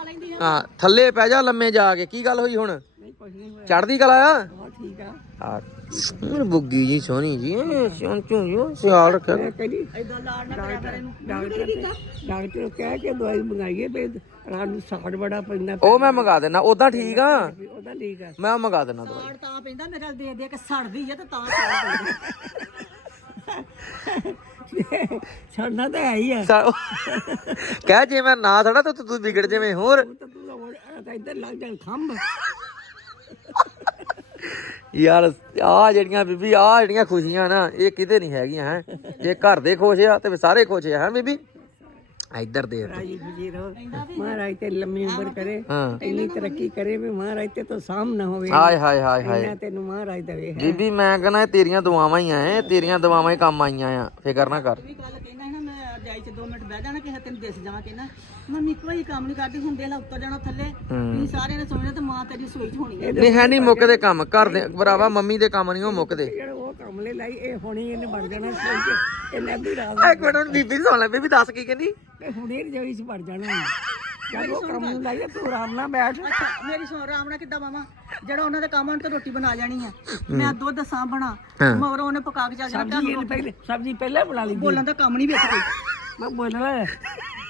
ਪਾ ਲੈਂਦੀ ਆ। ਹਾਂ ਥੱਲੇ ਪੈ ਜਾ ਲੰਮੇ ਜਾ ਕੇ। ਕੀ ਗੱਲ ਹੋਈ ਹੁਣ? ਨਹੀਂ ਕੁਝ ਨਹੀਂ ਹੋਇਆ। ਚੜਦੀ ਕਲਾ ਆ? ਬਹੁਤ ਠੀਕ ਆ। ਆ ਮੇਰੇ ਬੁੱਗੀ ਜੀ ਸੋਹਣੀ ਜੀ। ਚੁੰ ਚੁੰ ਸਿਆਲ ਰੱਖਿਆ। ਮੈਂ ਕਹਿੰਦੀ ਇਦਾਂ ਲਾੜ ਨਾ ਕਰਿਆ ਕਰ ਇਹਨੂੰ। ਡਾਕਟਰ ਡਾਕਟਰ ਨੂੰ ਕਹਿ ਕੇ ਦਵਾਈ ਮੰਗਾਈਏ ਤੇ ਰਾਤ ਨੂੰ ਸਾੜ ਬੜਾ ਪੈਂਦਾ ਉਹ ਮੈਂ ਮੰਗਾ ਦੇਣਾ ਉਦਾਂ ਠੀਕ ਆ। ਉਹਦਾ ਠੀਕ ਆ। ਮੈਂ ਮੰਗਾ ਦੇਣਾ ਦਵਾਈ। ਸਾੜ ਤਾਂ ਪੈਂਦਾ ਮੇਰੇ ਦੇ ਦੇ ਕੇ ਸੜਦੀ ਆ ਤੇ ਤਾਂ ਸਾੜ ਪੈਂਦਾ ਛੱਡਣਾ ਤਾਂ ਹੈ ਹੀ ਆ। ਸਾ- ਕਹਿ ਜੇ ਮੈਂ ਨਾ ਥੜਾ ਤਾਂ ਤੂੰ ਵਿਗੜ ਜਾਵੇਂ ਹੋਰ। ਤਾਂ ਤੂੰ ਤਾਂ ਹੋਰ ਇਹ ਤਾਂ ਇੱਧਰ ਲੱਗ ਜਾਣ ਖੰਭ। ਯਾਰ ਆ ਜਿਹੜੀਆਂ ਬੀਬੀ ਆ ਜਿਹੜੀਆਂ ਖੁਸ਼ੀਆਂ ਨਾ ਇਹ ਕਿਤੇ ਨਹੀਂ ਹੈਗੀਆਂ ਹੈ। ਜੇ ਘਰ ਦੇ ਖੁਸ਼ ਆ ਤੇ ਸਾਰੇ ਖੁਸ਼ ਆ ਹੈ ਬੀਬੀ? ਇੱਧਰ ਦੇ ਤੂੰ। ਰਾਜੀ ਖੁਸ਼ੀ ਰਹੋ ਮਹਾਰਾਜ ਤੇ ਲੰਮੀ ਉਮਰ ਕਰੇ ਹਾਂ। ਇੰਨੀ ਤਰੱਕੀ ਕਰੇ ਵੀ ਮਹਾਰਾਜ ਤੇ ਤੋਂ ਸਾਹਮ ਨਾ ਹੋਵੇ। ਹਾਏ ਹਾਏ ਹਾਏ ਹਾਏ। ਇੰਨਾ ਤੈਨੂੰ ਮਹਾਰਾਜ ਦੇਵੇ ਬੀਬੀ ਮੈਂ ਕਹਿੰਦਾ ਤੇਰੀਆਂ ਦੁਆਵਾਂ ਹੀ ਆ ਇਹ ਤੇਰੀਆਂ ਦੁਆਵਾਂ ਹੀ ਕੰਮ ਆਈਆਂ ਆ। ਫਿਕਰ ਨਾ ਕਰ। ਵੀ ਗੱਲ ਕਹਿੰਦਾ ਸੀ ਨਾ ਮੈਂ ਜਾਈ ਚ 2 ਮਿੰਟ ਬਹਿ ਜਾਣਾ ਕਿਸੇ ਤੈਨੂੰ ਦਿਸ ਜਾਵਾਂ ਕਹਿੰਦਾ ਮੈਂ ਮਿੱਕ ਵਾਰੀ ਕੰਮ ਨਹੀਂ ਕਰਦੀ ਹੁੰਦੇ ਲਾ ਉੱਤਰ ਜਾਣਾ ਥੱਲੇ। ਵੀ ਸਾਰਿਆਂ ਨੇ ਸੋਚਣਾ ਤੇ ਮਾਂ ਤੇਰੀ ਸੋਈ ਚ ਹੋਣੀ ਹੈ ਨਹੀਂ ਹੈ ਨਹੀਂ ਮੁੱਕਦੇ ਕੰਮ ਘਰ ਦੇ ਭਰਾਵਾ ਮੰਮੀ ਦੇ ਕੰਮ ਨਹੀਂ ਉਹ ਮੁੱਕਦੇ। ਜਿਹੜਾ ਉਹ ਕੰਮ ਲਈ ਲਾਈ ਇਹ ਹੁਣੀ ਇਹਨੇ ਬਣ ਜਾਣਾ ਚ ਇਹਨੇ ਅੱਧੀ ਰਾਤ ਇੱਕ ਮਿੰਟ ਹੁਣ ਬੀਬੀ ਦੀ ਸੁਣ ਲੈ ਬੀਬੀ ਦੱਸ ਕੀ ਕਹਿੰਦੀ? ਤੇ ਹੁਣੇ ਰਜੋਈ ਚ ਵੜ ਜਾਣਾ ਜਦ ਉਹ ਕੰਮ ਨੂੰ ਲਾਈਏ ਤੂੰ ਆਰਾਮ ਨਾਲ ਬੈਠ। ਮੇਰੀ ਸੁਣ ਆਰਾਮ ਨਾਲ ਕਿੱਦਾਂ ਮਾਮਾ ਜਿਹੜਾ ਉਹਨਾਂ ਦੇ ਕੰਮ ਹਨ ਤੇ ਰੋਟੀ ਬਣਾ ਜਾਣੀ ਆ। ਮੈਂ ਦੁੱਧ ਸਾਂ ਬਣਾ। ਹਾਂ। ਮਗਰ ਉਹਨੇ ਪਕਾ ਕੇ ਚੱਲ ਜਾਣਾ ਸਬਜ਼ੀ ਪਹਿਲੇ ਸਬਜ਼ੀ ਪਹਿਲੇ ਬਣਾ ਲਈ ਬੋਲਣ ਦਾ ਕੰਮ ਨਹੀਂ ਵਿੱਚ ਕੋਈ। ਮੈਂ ਬੋਲਣਾ।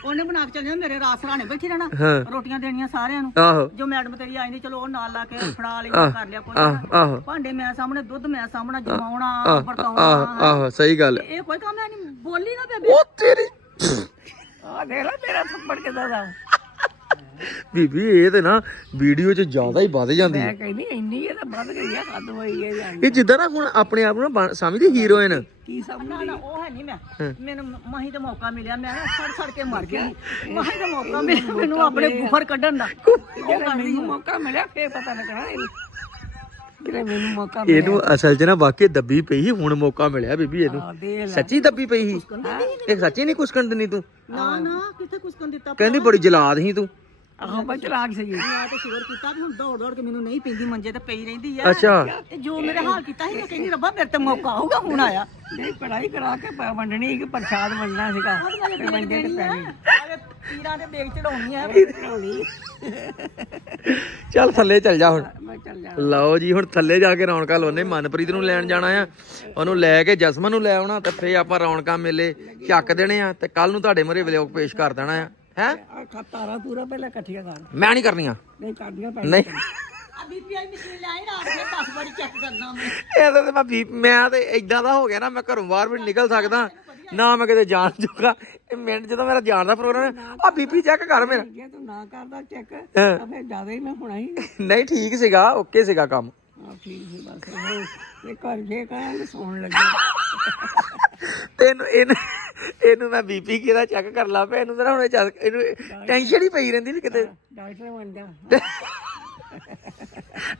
ਉਹਨੇ ਬਣਾ ਕੇ ਚੱਲ ਜਾਣਾ ਮੇਰੇ ਰਾਤ ਸਰਾਣੇ ਬੈਠੇ ਰਹਿਣਾ ਹਾਂ। ਰੋਟੀਆਂ ਦੇਣੀਆਂ ਸਾਰਿਆਂ ਨੂੰ। ਆਹੋ। ਜੋ ਮੈਡਮ ਤੇਰੀ ਆਈ ਨਹੀਂ ਚਲੋ ਉਹ ਨਾਲ ਲਾ ਕੇ ਫੜਾ ਲਈ ਕਰ ਲਿਆ ਕੁਝ ਆਹ ਆਹੋ। ਭਾਂਡੇ ਮੈਂ ਸਾਹਮਣੇ ਦੁੱਧ ਮੈਂ ਸਾਹਮਣੇ ਜਮਾਉਣਾ ਵਰਤਾਉਣਾ ਆਹ ਆਹੋ ਸਹੀ ਗੱਲ। ਹੈ। ਇਹ ਕੋਈ ਕੰਮ ਹੈ ਨਹੀਂ। ਬੋਲੀ ਨਾ ਬੇਬੇ। ਉਹ ਤੇਰੀ ਆ ਦੇਖ ਲੈ ਮੇਰਾ ਥੱਪੜ ਕਿਦਾਂ ਦਾ। ਬੀਬੀ ਇਹ ਤੇ ਨਾ ਵੀਡੀਓ 'ਚ ਜ਼ਿਆਦਾ ਹੀ ਵੱਧ ਜਾਂਦੀ ਹੈ ਮੈਂ ਕਹਿੰਦੀ ਇੰਨੀ ਇਹ ਤਾਂ ਵੱਧ ਗਈ ਆ ਹੱਦ ਹੋਈ ਹੈ ਯਾਰ। ਇਹ ਜਿੱਦਾਂ ਨਾ ਹੁਣ ਆਪਣੇ ਆਪ ਨੂੰ ਨਾ ਬਣ- ਸਮਝਦੀ ਹੀਰੋਇਨ ਕੀ ਸਮਝ ਨਾ ਉਹ ਹੈ ਨਹੀਂ ਮੈਂ। ਮੈਨੂੰ ਮਹੀਂ ਦਾ ਮੌਕਾ ਮਿਲਿਆ ਮੈਂ ਨਾ ਸੜ ਸੜ ਕੇ ਮਰ ਗਿਆ ਮਹੀਂ ਦਾ ਮੌਕਾ ਮਿਲਿਆ ਮੈਨੂੰ ਆਪਣੇ ਬੁਫਰ ਕੱਢਣ ਦਾ। ਜਿਹੜਾ ਮੈਨੂੰ ਮੌਕਾ ਮਿਲਿਆ ਫੇਰ ਪਤਾ ਲੱਗਣਾ ਇਹਨੂੰ। ਜਿਹੜਾ ਮੈਨੂੰ ਮੌਕਾ ਮਿਲਿਆ। ਇਹਨੂੰ ਅਸਲ 'ਚ ਨਾ ਵਾਕਈ ਦੱਬੀ ਪਈ ਸੀ ਹੁਣ ਮੌਕਾ ਮਿਲਿਆ ਬੀਬੀ ਇਹਨੂੰ। ਆ ਦੇ ਲੈ। ਸੱਚੀ ਦੱਬੀ ਪਈ ਸੀ? ਇਹ ਸੱਚੀ ਨਹੀਂ ਕੁਛ ਕਰਨ ਦਿੰਦੀ ਤੂੰ? ਨਾ ਨਾ ਕਿੱਥੇ ਕੁਸਕਣ ਦਿੱਤਾ ਕਹਿੰਦੀ ਬੜੀ ਜਲਾਦ ਸੀ ਤੂੰ। ਆਹੋ ਬਈ ਚਲਾਕ ਸਹੀ ਮੈਂ ਤੇ ਸ਼ੁਕਰ ਕੀਤਾ ਵੀ ਹੁਣ ਦੌੜ ਦੌੜ ਕੇ ਮੈਨੂੰ ਨਹੀਂ ਪੈਂਦੀ ਮੰਜੇ ਤੇ ਪਈ ਰਹਿੰਦੀ ਆ। ਅੱਛਾ। ਤੇ ਜੋ ਮੇਰੇ ਹਾਲ ਕੀਤਾ ਸੀ ਮੈਂ ਕਹਿੰਦੀ ਰੱਬਾ ਮੇਰੇ ਤੇ ਮੌਕਾ ਆਊਗਾ ਹੁਣ ਆਇਆ। ਨਹੀਂ ਪੜਾਈ ਕਰਾ ਕੇ ਪ- ਵੰਡਣੀ ਕਿ ਪ੍ਰਸ਼ਾਦ ਵੰਡਣਾ ਸੀਗਾ। ਤੇ ਮੰਜੇ ਤੇ ਪੈਣੀ। ਪੀਰਾਂ ਦੇ ਦੇਖ ਚੜਾਉਣੀ ਆ ਚੜਾਉਣੀ ਚੱਲ ਥੱਲੇ ਚੱਲ ਜਾ ਹੁਣ। ਮੈਂ ਚੱਲ ਜਾ। ਲਓ ਜੀ ਹੁਣ ਥੱਲੇ ਜਾ ਕੇ ਰੌਣਕਾਂ ਲਾਉਨੇ ਮਨਪ੍ਰੀਤ ਨੂੰ ਲੈਣ ਜਾਣਾ ਆ। ਉਹਨੂੰ ਲੈ ਕੇ ਜਸਮਨ ਨੂੰ ਲੈ ਆਉਣਾ ਤੇ ਫੇਰ ਆਪਾਂ ਰੌਣਕਾਂ ਮੇਲੇ ਚੱਕ ਦੇਣੇ ਆ ਤੇ ਕੱਲ ਨੂੰ ਤੁਹਾਡੇ ਮੂਹਰੇ ਵਲੋਗ ਪੇਸ਼ ਕਰ ਦੇਣਾ ਆ। ਹੈ? ਆ ਖਾਤਾਰਾ ਪੂਰਾ ਪਹਿਲਾਂ ਇਕੱਠੀਆਂ ਕਰ। ਮੈਂ ਨਹੀਂ ਕਰਨੀਆਂ। ਨਹੀਂ ਕਰਦੀਆਂ ਪੈ ਨਹੀਂ। ਆ ਬੀਪੀਆਈ ਮਸ਼ੀਨ ਲਾਈ ਰਾਤ ਦੇ 10 ਵਾਰੀ ਚੈੱਕ ਕਰਨਾ ਮੈਂ ਇਹਦਾ ਤੇ ਮੈਂ ਵੀ ਮੈਂ ਤੇ ਇਦਾਂ ਦਾ ਹੋ ਗਿਆ ਨਾ ਮੈਂ ਘਰੋਂ ਬਾਹਰ ਵੀ ਨੀ ਨਿਕਲ ਸਕਦਾ। ਨਾ ਮੈਂ ਕਿਤੇ ਜਾਣ ਜੋਗਾ। ਇਹ ਮਿੰਟ ਜਦੋਂ ਮੇਰਾ ਜਾਣ ਦਾ ਪ੍ਰੋਗਰਾਮ ਹੈ ਆ ਬੀਪੀ ਚੈੱਕ ਕਰ ਮੇਰਾ। ਜੇ ਤੂੰ ਨਾ ਕਰਦਾ ਚੈੱਕ ਹਾਂ। ਤਾਂ ਫਿਰ ਜ਼ਿਆਦਾ ਹੀ ਮੈਂ ਹੋਣਾ ਹੀ। ਨਹੀਂ ਠੀਕ ਸੀਗਾ ਓਕੇ ਸੀਗਾ ਕੰਮ। ਆ ਠੀਕ ਸੀ ਬਸ। ਉਹ ਇਹ ਘਰ ਜੇ ਕਹਾਂਗੇ ਸੌਣ ਲੱਗੇ। ਤੈਨੂੰ ਇਹਨੂੰ ਇਹਨੂੰ ਮੈਂ ਬੀਪੀ ਕਿਹਦਾ ਚੈੱਕ ਕਰ ਲਾ ਪਿਆ ਇਹਨੂੰ ਤਾਂ ਹੁਣ ਚੱਲ- ਇਹਨੂੰ ਟੈਨਸ਼ਨ ਹੀ ਪਈ ਰਹਿੰਦੀ ਵੀ ਕਿਤੇ। ਡਾਕਟਰ ਬਣ ਜਾ।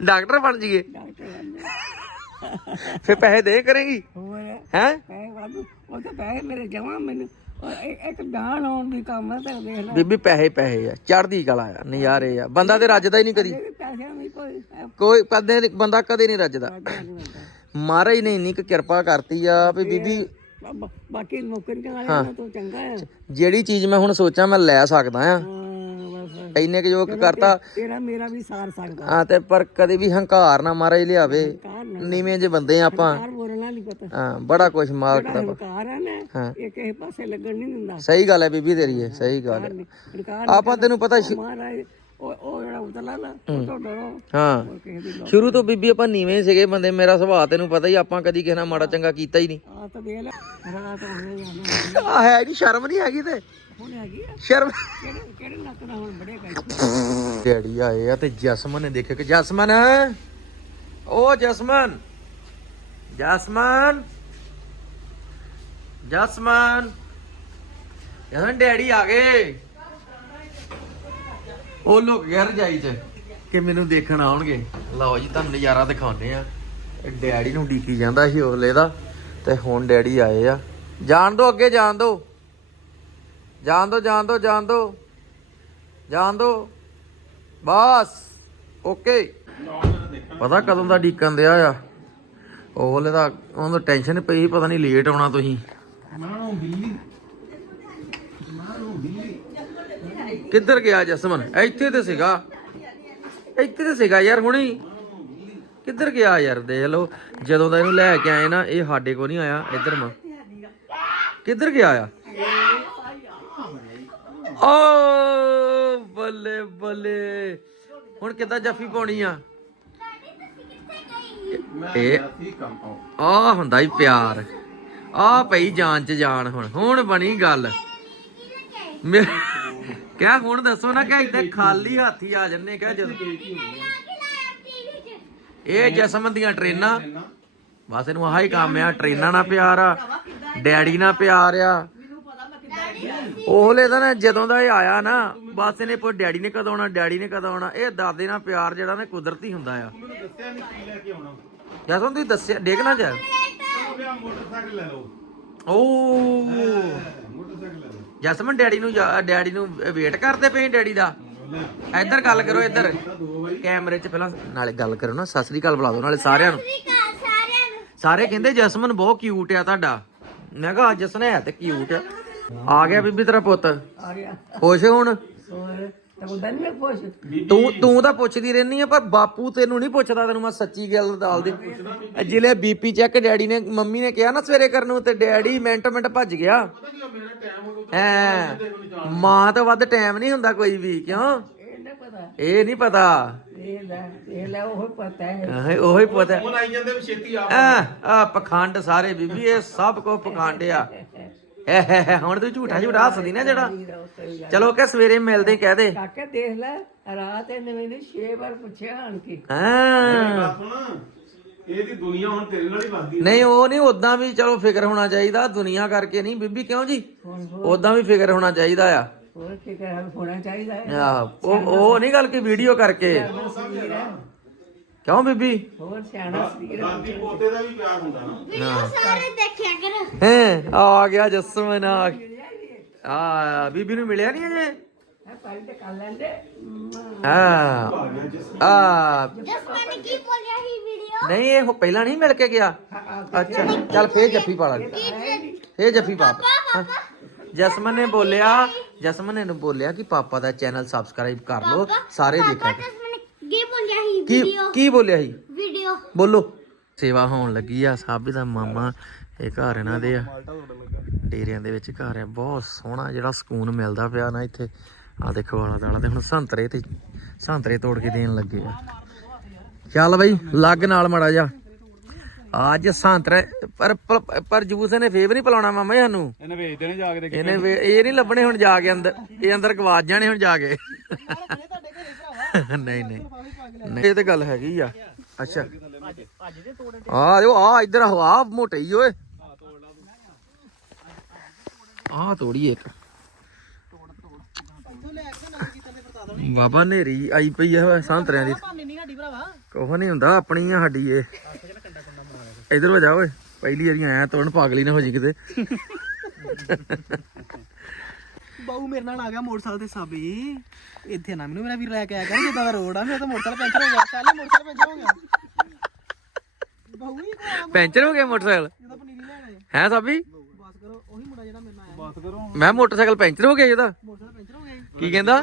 ਡਾਕਟਰ ਬਣ ਜੀਏ ਡਾਕਟਰ ਪੈਸੇ ਦੇ ਕਰੇਗੀ? ਹੋਰ? ਹੈ? ਪੈਸੇ ਵਾਧੂ। ਉਹ ਤਾਂ ਪੈਸੇ ਮੇਰੇ ਜਮਾ ਮੈਨੂੰ। ਉਹ ਇੱਕ- ਇੱਕ ਜਾਨ ਆਉਣ ਦੀ ਕੰਮ ਹੈ ਤੇ ਦੇਖ ਲੈ। ਬੀਬੀ ਪੈਸੇ ਪੈਸੇ ਆ ਚੜਦੀ ਕਲਾ ਆ ਨਜ਼ਾਰੇ ਆ। ਬੰਦਾ ਤੇ ਰੱਜਦਾ ਹੀ ਨਹੀਂ ਕਦੀ। ਇਹ ਪੈਸਿਆਂ ਦੀ ਕੋਈ ਕੋਈ ਕਦੇ ਨੀ- ਬੰਦਾ ਕਦੇ ਨਹੀਂ ਰੱਜਦਾ। ਫਾਇਦਾ ਨਹੀਂ ਹੁੰਦਾ ਮਹਾਰਾਜ ਨੇ ਇੰਨੀ ਕੁ ਕਿਰਪਾ ਕਰਤੀ ਆ ਵੀ ਬੀਬੀ ਬਾ- ਬਾਕੀ ਨੌਕਰੀਆਂ ਵਾਲਿਆਂ ਨਾਲ ਤੋਂ ਚੰਗਾ ਹੈ ਜਿਹੜੀ ਚੀਜ਼ ਮੈਂ ਹੁਣ ਸੋਚਾਂ ਮੈਂ ਲੈ ਸਕਦਾ ਆ। ਹਾਂ ਬਸ। ਇੰਨੇ ਕੁ ਜੋ ਕਰਤਾ। ਤੇਰਾ ਮੇਰਾ ਵੀ ਸਾਰ ਸਕਦਾ ਆ। ਤੇ ਪਰ ਕਦੇ ਵੀ ਹੰਕਾਰ ਨਾ ਮਹਾਰਾਜ ਲਿਆਵੇ। ਕਾਰ ਨਾ ਨੀਵੇਂ ਜੇ ਬੰਦੇ ਆ ਆਪਾਂ। ਕਾਰ ਬੋਲਣਾ ਨਹੀਂ ਪਤਾ। ਹਾਂ ਬੜਾ ਕੁਝ ਮਾਲਕ ਦਾ ਹੰਕਾਰ ਹੈ ਨਾ ਹਾਂ। ਇਹ ਕਿਸੇ ਪਾਸੇ ਲੱਗਣ ਨਹੀਂ ਦਿੰਦਾ। ਸਹੀ ਗੱਲ ਹੈ ਬੀਬੀ ਤੇਰੀ ਇਹ ਸਹੀ ਗੱਲ ਹੈ। ਆਪਾਂ ਤੈਨੂੰ ਪਤਾ ਸ਼ੁ- ਮਹਾਰਾਜ ਉਹ ਉਹ ਜਿਹੜਾ ਉਤਲਾ ਨਾ ਉਹ ਤੋਂ ਡਰੋ ਹਾਂ। ਹੋਰ ਕਿਸੇ ਦੀ ਸ਼ੁਰੂ ਤੋਂ ਬੀਬੀ ਆਪਾਂ ਨੀਵੇਂ ਹੀ ਸੀਗੇ ਬੰਦੇ ਮੇਰਾ ਸੁਭਾਅ ਤੈਨੂੰ ਪਤਾ ਹੀ ਆਪਾਂ ਕਦੀ ਕਿਸੇ ਨਾਲ ਮਾੜਾ ਚੰਗਾ ਕੀਤਾ ਹੀ ਨਹੀਂ। ਆ ਤਾਂ ਦੇ ਲੈ ਰਾਤ ਹੋਣੇ ਜਾਣਾ ਆ ਹੈ ਨਹੀਂ ਸ਼ਰਮ ਨਹੀਂ ਹੈਗੀ ਤੇ। ਹੁਣ ਹੈਗੀ ਆ। ਸ਼ਰਮ ਕਿਹੜੇ ਕਿਹੜੇ ਨੱਕ ਨਾਲ ਹੁਣ ਬੜੇ ਗਏ। ਡੈਡੀ ਆਏ ਆ ਤੇ ਜਸਮਨ ਨੇ ਦੇਖਿਆ ਕਿ ਜਸਮਨ ਓ ਜਸਮਨ ਜਸਮਨ ਜਸਮਨ। ਜਸਮਨ ਡੈਡੀ ਆ ਗਏ। ਉਹ ਲੋਕ ਗਿਆ ਰਜਾਈ ਚ ਕਿ ਮੈਨੂੰ ਦੇਖਣ ਆਉਣਗੇ। ਲਓ ਜੀ, ਤੁਹਾਨੂੰ ਨਜ਼ਾਰਾ ਦਿਖਾਉਨੇ ਆ ਡੈਡੀ ਨੂੰ ਡੀਕੀ ਜਾਂਦਾ ਸੀ ਉਹਲੇ ਦਾ ਤੇ ਹੁਣ ਡੈਡੀ ਆਏ ਆ। ਜਾਣ ਦੋ ਅੱਗੇ, ਜਾਣ ਦੋ। ਜਾਣ ਦੋ ਜਾਣ ਦੋ ਜਾਣ ਦੋ। ਜਾਣ ਦੋ। ਬਸ, ਓਕੇ। ਪਤਾ ਕਦੋਂ ਦਾ ਡੀਕਨ ਦਿਆ ਆ? ਉਹਲੇ ਦਾ, ਉਹਨੂੰ ਟੈਨਸ਼ਨ ਪਈ, ਪਤਾ ਨਹੀਂ ਲੇਟ ਆਉਣਾ ਤੁਸੀਂ। ਕਿੱਧਰ ਗਿਆ ਜਸਮਨ ਇੱਥੇ ਤੇ ਸੀਗਾ। ਇੱਥੇ ਤੇ ਸੀਗਾ ਯਾਰ ਹੁਣੀ। ਕਿੱਧਰ ਗਿਆ ਯਾਰ? ਦੇਖ ਲਓ ਜਦੋਂ ਦਾ ਇਹਨੂੰ ਲੈ ਕੇ ਆਏ ਨਾ ਇਹ ਸਾਡੇ ਕੋ ਨਹੀਂ ਆਇਆ ਇੱਧਰ ਮਾ। ਕਿੱਧਰ ਗਿਆ ਆ? ਓ ਬੱਲੇ ਬੱਲੇ। ਹੁਣ ਕਿੱਦਾਂ ਜੱਫੀ ਪਾਉਣੀ ਆ? ਇਹ ਆ ਹੁੰਦਾ ਹੀ ਪਿਆਰ। ਆ ਪਈ ਜਾਨ ਚ ਜਾਨ ਹੁਣ। ਹੁਣ ਬਣੀ ਗੱਲ। ਮੈਂ ਕਿਆ ਹੁਣ ਦੱਸੋ ਨਾ ਕਿ ਇੱਥੇ ਖਾਲੀ ਹੱਥੀ ਆ ਜੰਨੇ ਕਹ ਜਦੋਂ? ਇਹ ਜਸਮਨ ਦੀਆਂ ਟ੍ਰੇਨਾਂ। ਬਸ ਇਹਨੂੰ ਆਹ ਹੀ ਕੰਮ ਆ ਟ੍ਰੇਨਾਂ ਨਾਲ ਪਿਆਰ ਆ ਡੈਡੀ ਨਾਲ ਪਿਆਰ ਆ। ਉਹਲੇ ਦਾ ਨਾ ਜਦੋਂ ਦਾ ਇਹ ਆਇਆ ਨਾ ਬਸ ਇਹਨੇ ਪੁੱਛ ਡੈਡੀ ਨੇ ਕਦੋਂ ਆਉਣਾ ਡੈਡੀ ਨੇ ਕਦੋਂ ਆਉਣਾ ਇਹ ਦਾਦੇ ਨਾਲ ਪਿਆਰ ਜਿਹੜਾ ਨਾ ਕੁਦਰਤੀ ਹੁੰਦਾ ਆ। ਜਸਮਨ ਤੁਸੀਂ ਦੱਸਿਆ ਦੇਖਣਾ ਜਾ। ਮੋਟਰਸਾਈਕਲ ਲੈ ਲਓ। ਓ। ਮੋਟਰਸਾਈਕਲ ਲੈ ਲਓ। ਜਸਮਨ ਡੈਡੀ ਨੂੰ ਜਾ- ਡੈਡੀ ਨੂੰ ਵੇਟ ਕਰਦੇ ਪਏ ਡੈਡੀ ਦਾ। ਇੱਧਰ ਗੱਲ ਕਰੋ ਇੱਧਰ। ਕੈਮਰੇ 'ਚ ਪਹਿਲਾਂ ਨਾਲੇ ਗੱਲ ਕਰੋ ਨਾ ਸਤਿ ਸ੍ਰੀ ਅਕਾਲ ਬੁਲਾ ਦਿਓ ਨਾਲੇ ਸਾਰਿਆਂ ਨੂੰ। ਸਾਰੇ ਕਹਿੰਦੇ ਜਸਮਨ ਬਹੁਤ ਕਿਊਟ ਆ ਤੁਹਾਡਾ। ਮੈਂ ਕਿਹਾ ਜਸਨ ਹੈ ਤੇ ਕਿਊਟ ਆ। ਆ ਗਿਆ ਬੀਬੀ ਤੇਰਾ ਪੁੱਤ। ਆ ਗਿਆ। ਖੁਸ਼ ਹੁਣ? ਹੋਰ? ਤਾਂ ਉਹਦਾ ਨਹੀਂ ਪੁੱਛ ਤੂੰ ਤੂੰ ਤਾਂ ਪੁੱਛਦੀ ਰਹਿਨੀ ਆ ਪਰ ਬਾਪੂ ਤੈਨੂੰ ਨਹੀਂ ਪੁੱਛਦਾ ਤੈਨੂੰ ਮੈਂ ਸੱਚੀ ਗੱਲ ਦੱਸ ਦੇ ਜਿਲੇ ਬੀਪੀ ਚੈੱਕ ਡੈਡੀ ਨੇ ਮੰਮੀ ਨੇ ਕਿਹਾ ਨਾ ਸਵੇਰੇ ਕਰਨ ਨੂੰ ਤੇ ਡੈਡੀ ਮਿੰਟ ਮਿੰਟ ਭੱਜ ਗਿਆ। ਐ ਮਾਂ ਤੋਂ ਵੱਧ ਟਾਈਮ ਨਹੀਂ ਹੁੰਦਾ ਕੋਈ ਵੀ ਕਿਉਂ? ਇਹ ਨਾ ਪਤਾ। ਇਹ ਨਹੀਂ ਪਤਾ। ਇਹ ਲੈ ਇਹ ਲੈ ਉਹ ਪਤਾ ਹੈ। ਉਹੀ ਪਤਾ। ਜਾਂਦੇ ਵੀ ਛੇਤੀ ਆ ਆ ਪਖੰਡ ਸਾਰੇ ਬੀਬੀ ਇਹ ਸਭ ਕੋ ਪਖੰਡ ਆ। ਹੈ ਹੈ ਹੈ, ਹੁਣ ਤੂੰ ਝੂਠਾ ਝੂਠਾ ਹੱਸਦੀ ਨਾ ਜਿਹੜਾ। ਚਲੋ ਕਿ ਸਵੇਰੇ ਮਿਲਦੇ ਕਹਿ ਦੇ। ਕਾਕੇ ਦੇਖ ਲੈ ਰਾਤ ਇਹਨੇ ਮੈਨੂੰ 6 ਵਾਰ ਪੁੱਛਿਆ ਆਣ ਕੇ। ਹਾਂ। ਇਹਦੀ ਦੁਨੀਆ ਹੁਣ ਤੇਰੇ ਨਾਲ ਹੀ ਵੱਸਦੀ ਨਹੀਂ ਉਹ ਨਹੀਂ ਉਦਾਂ ਵੀ ਚਲੋ ਫਿਕਰ ਹੋਣਾ ਚਾਹੀਦਾ ਦੁਨੀਆ ਕਰਕੇ ਨਹੀਂ। ਬੀਬੀ ਕਿਉਂ ਜੀ? ਉਦਾਂ ਵੀ ਫਿਕਰ ਹੋਣਾ ਚਾਹੀਦਾ ਆ। ਹੋਰ ਕੀ ਕਰ ਹੋਣਾ ਚਾਹੀਦਾ ਹੈ ਆਹ, ਉਹ ਉਹ ਨਹੀਂ ਗੱਲ ਕਿ ਵੀਡੀਓ ਕਰਕੇ। ਕਿਉਂ ਬੀਬੀ? ਹੋਰ ਸਿਆਣਾ ਸਰੀਰ ਦਾਦੀ ਪੋਤੇ ਦਾ ਵੀ ਪਿਆਰ ਹੁੰਦਾ ਨਾ। ਸਾਰੇ ਦੇਖਿਆ ਕਰੋ। ਹੈ ਆ ਗਿਆ ਜਸਮਨ ਆ ਆ ਬੀਬੀ ਨੂੰ ਮਿਲਿਆ ਨਹੀਂ ਅਜੇ? ਹੈ ਪਾਈ ਤੇ ਕਰ ਲੈਂਦੇ। ਹਾਂ ਆ ਜਸ ਮੈਂ ਕੀ ਬੋਲਿਆ ਹੀ ਵੀਡੀਓ? ਨਹੀਂ ਇਹ ਪਹਿਲਾਂ ਨਹੀਂ ਮਿਲ ਕੇ ਗਿਆ। ਅੱਛਾ ਚੱਲ ਫੇਰ ਜੱਫੀ ਪਾ ਲਾ। ਫੇਰ ਜੱਫੀ ਪਾ। ਜਸਮਨ ਨੇ ਬੋਲਿਆ ਜਸਮਨ ਨੇ ਬੋਲਿਆ ਕਿ ਪਾਪਾ ਦਾ ਚੈਨਲ ਸਬਸਕ੍ਰਾਈਬ ਕਰ ਲਓ ਸਾਰੇ ਮੈਂ ਕੀ ਬੋਲਿਆ ਹੀ ਕੀ ਵੀਡੀਓ? ਕੀ ਬੋਲਿਆ ਸੀ? ਵੀਡੀਓ। ਬੋਲੋ। ਸੇਵਾ ਹੋਣ ਲੱਗੀ ਆ ਸਾਬੀ ਦਾ ਮਾਮਾ ਇਹ ਘਰ ਇਹਨਾਂ ਦੇ ਆ। ਡੇਰਿਆਂ ਦੇ ਵਿੱਚ ਘਰ ਆ। ਬਹੁਤ ਸੋਹਣਾ ਜਿਹੜਾ ਸਕੂਨ ਮਿਲਦਾ ਪਿਆ ਨਾ ਇੱਥੇ। ਆ ਦੇਖੋ ਆਲਾ ਦਾਲਾ ਤੇ ਹੁਣ ਸੰਤਰੇ ਤੇ ਸੰਤਰੇ ਤੋੜ ਕੇ ਦੇਣ ਲੱਗੇ ਆ। ਚੱਲ ਬਈ ਲੱਗ ਨਾਲ ਮੜਾ ਜਾ ਅੱਜ ਸੰਤਰੇ ਪਰ ਪਰ- ਪਰ ਜੂਸ ਇਹਨੇ ਫੇਵ ਨਹੀਂ ਪਿਲਾਉਣਾ ਮਾਮਾ ਜੀ ਸਾਨੂੰ। ਇਹਨੇ ਵੇਚ ਦੇਣੇ ਜਾ ਕੇ ਇਹਨੇ ਵੇ- ਇਹ ਨਹੀਂ ਲੱਭਣੇ ਹੁਣ ਜਾ ਕੇ ਅੰਦਰ ਇਹ ਅੰਦਰ ਗਵਾਚ ਜਾਣੇ ਹੁਣ ਜਾ ਕੇ। ਨਹੀਂ ਨਹੀਂ। ਇਹ ਤੇ ਗੱਲ ਹੈਗੀ ਆ। ਅੱਛਾ। ਆ ਜੋ ਆ ਇੱਧਰ ਹਵਾ ਮੋਟੇ ਹੀ ਓਏ। ਆ ਤੋੜੀ ਇੱਕ। ਬਾਬਾ ਨੇਰੀ ਆਈ ਪਈ ਆ ਸੰਤਰਿਆਂ ਦੀ। ਕੋਹ ਨਹੀਂ ਹੁੰਦਾ, ਆਪਣੀ ਆ ਸਾਡੀ ਇਹ। ਇਧਰ ਵਜਾ, ਓਏ। ਪਹਿਲੀ ਵਾਰੀ ਆਇਆ, ਤੋੜਨ, ਪਾਗਲੀ ਨਾ ਹੋ ਜੀ ਕਿਤੇ। ਬਾਊ ਮੇਰੇ ਨਾਲ ਆ ਗਿਆ ਮੋਟਰਸਾਈਕਲ ਤੇ ਸਾਬੀ। ਇੱਥੇ ਨਾ ਮੈਨੂੰ ਮੇਰਾ ਵੀਰ ਲੈ ਕੇ ਆਇਆ ਕਰ ਜਿੱਦਾਂ ਦਾ ਰੋਡ ਆ ਮੇਰਾ ਤਾਂ ਮੋਟਰਸਾਈਕਲ ਪੈਂਚਰ ਹੋ ਗਿਆ। ਚੱਲ ਮੋਟਰਸਾਈਕਲ ਪੈਂਚਰ ਹੋ ਗਿਆ। ਬਾਊ ਹੀ ਕੋਲ ਪੈਂਚਰ ਹੋ ਗਿਆ। ਮੋਟਰਸਾਈਕਲ? ਜਦੋਂ ਪਨੀਰੀ ਲੈਣ ਆਏ। ਹੈ ਸਾਬੀ? ਬਸ ਕਰੋ ਉਹੀ ਮੁੰਡਾ ਜਿਹੜਾ ਮੇਰੇ ਨਾਲ ਆਇਆ। ਬਸ ਕਰੋ ਮੈਂ ਮੋਟਰਸਾਈਕਲ ਪੈਂਚਰ ਹੋ ਗਿਆ ਇਹਦਾ ਮੋਟਰਸਾਈਕਲ ਪੈਂਚਰ ਹੋ ਗਿਆ। ਕੀ ਕਹਿੰਦਾ?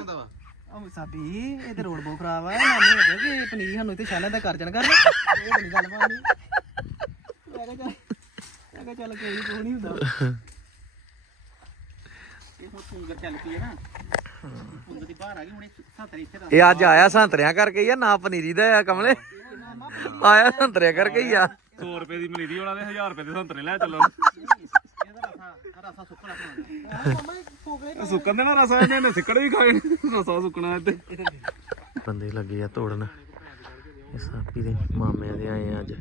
ਉਹ ਸਾਬੀ ਇਹ ਤੇ ਰੋਡ ਬਹੁਤ ਖਰਾਬ ਆ। ਨਾਨੇ ਹੋ ਕਿ ਪਨੀਰੀ ਸਾਨੂੰ ਇੱਥੇ ਸ਼ਾਲਾਂ ਦਾ ਕਰ ਜਾਣ ਕਰ ਇਹ ਬਣੀ ਗੱਲ ਕਿਹਾ ਚੱਲ ਮੈਂ ਕਿਹਾ ਚੱਲ ਕੋਈ ਕੋਈ ਨਹੀਂ ਹੁੰਦਾ। ਇਹ ਹੁਣ ਸੁੰਦਰ ਚੱਲ ਪਈ ਹੈ ਨਾ। ਸੁੰਦਰ ਦੀ ਬਾਹਰ ਆ ਗਈ ਹੁਣ ਇਹ ਸਾਤਰੀ ਇੱਥੇ ਦਾ ਇਹ ਅੱਜ ਆਇਆ ਸੰਤਰਿਆਂ ਕਰਕੇ ਹੀ ਆ ਨਾ ਪਨੀਰੀ ਦਾ ਆ ਕਮਲੇ? ਆਇਆ ਸੰਤਰਿਆਂ ਕਰਕੇ ਹੀ ਆ। 100 ਰੁਪਏ ਦੀ ਮਨੀਰੀ ਵਾਲਾ ਦੇ 1000 ਰੁਪਏ ਦੇ ਸੰਤਰੇ ਲੈ ਚੱਲੋ। ਇਹਦਾ ਰਸਾ ਰਸਾ ਸੁੱਕਣਾ ਦੇ ਨਾ ਰਸਾ ਇਹਨੇ ਨੇ ਸਿੱਕੜ ਵੀ ਖਾਏ ਰਸਾ ਸੁੱਕਣਾ ਇੱਥੇ। ਬੰਦੇ ਲੱਗੇ ਆ ਤੋੜਨ। ਇਹ ਸਾਪੀ ਦੇ ਮਾਮਿਆਂ ਦੇ ਆਏ ਆ ਅੱਜ।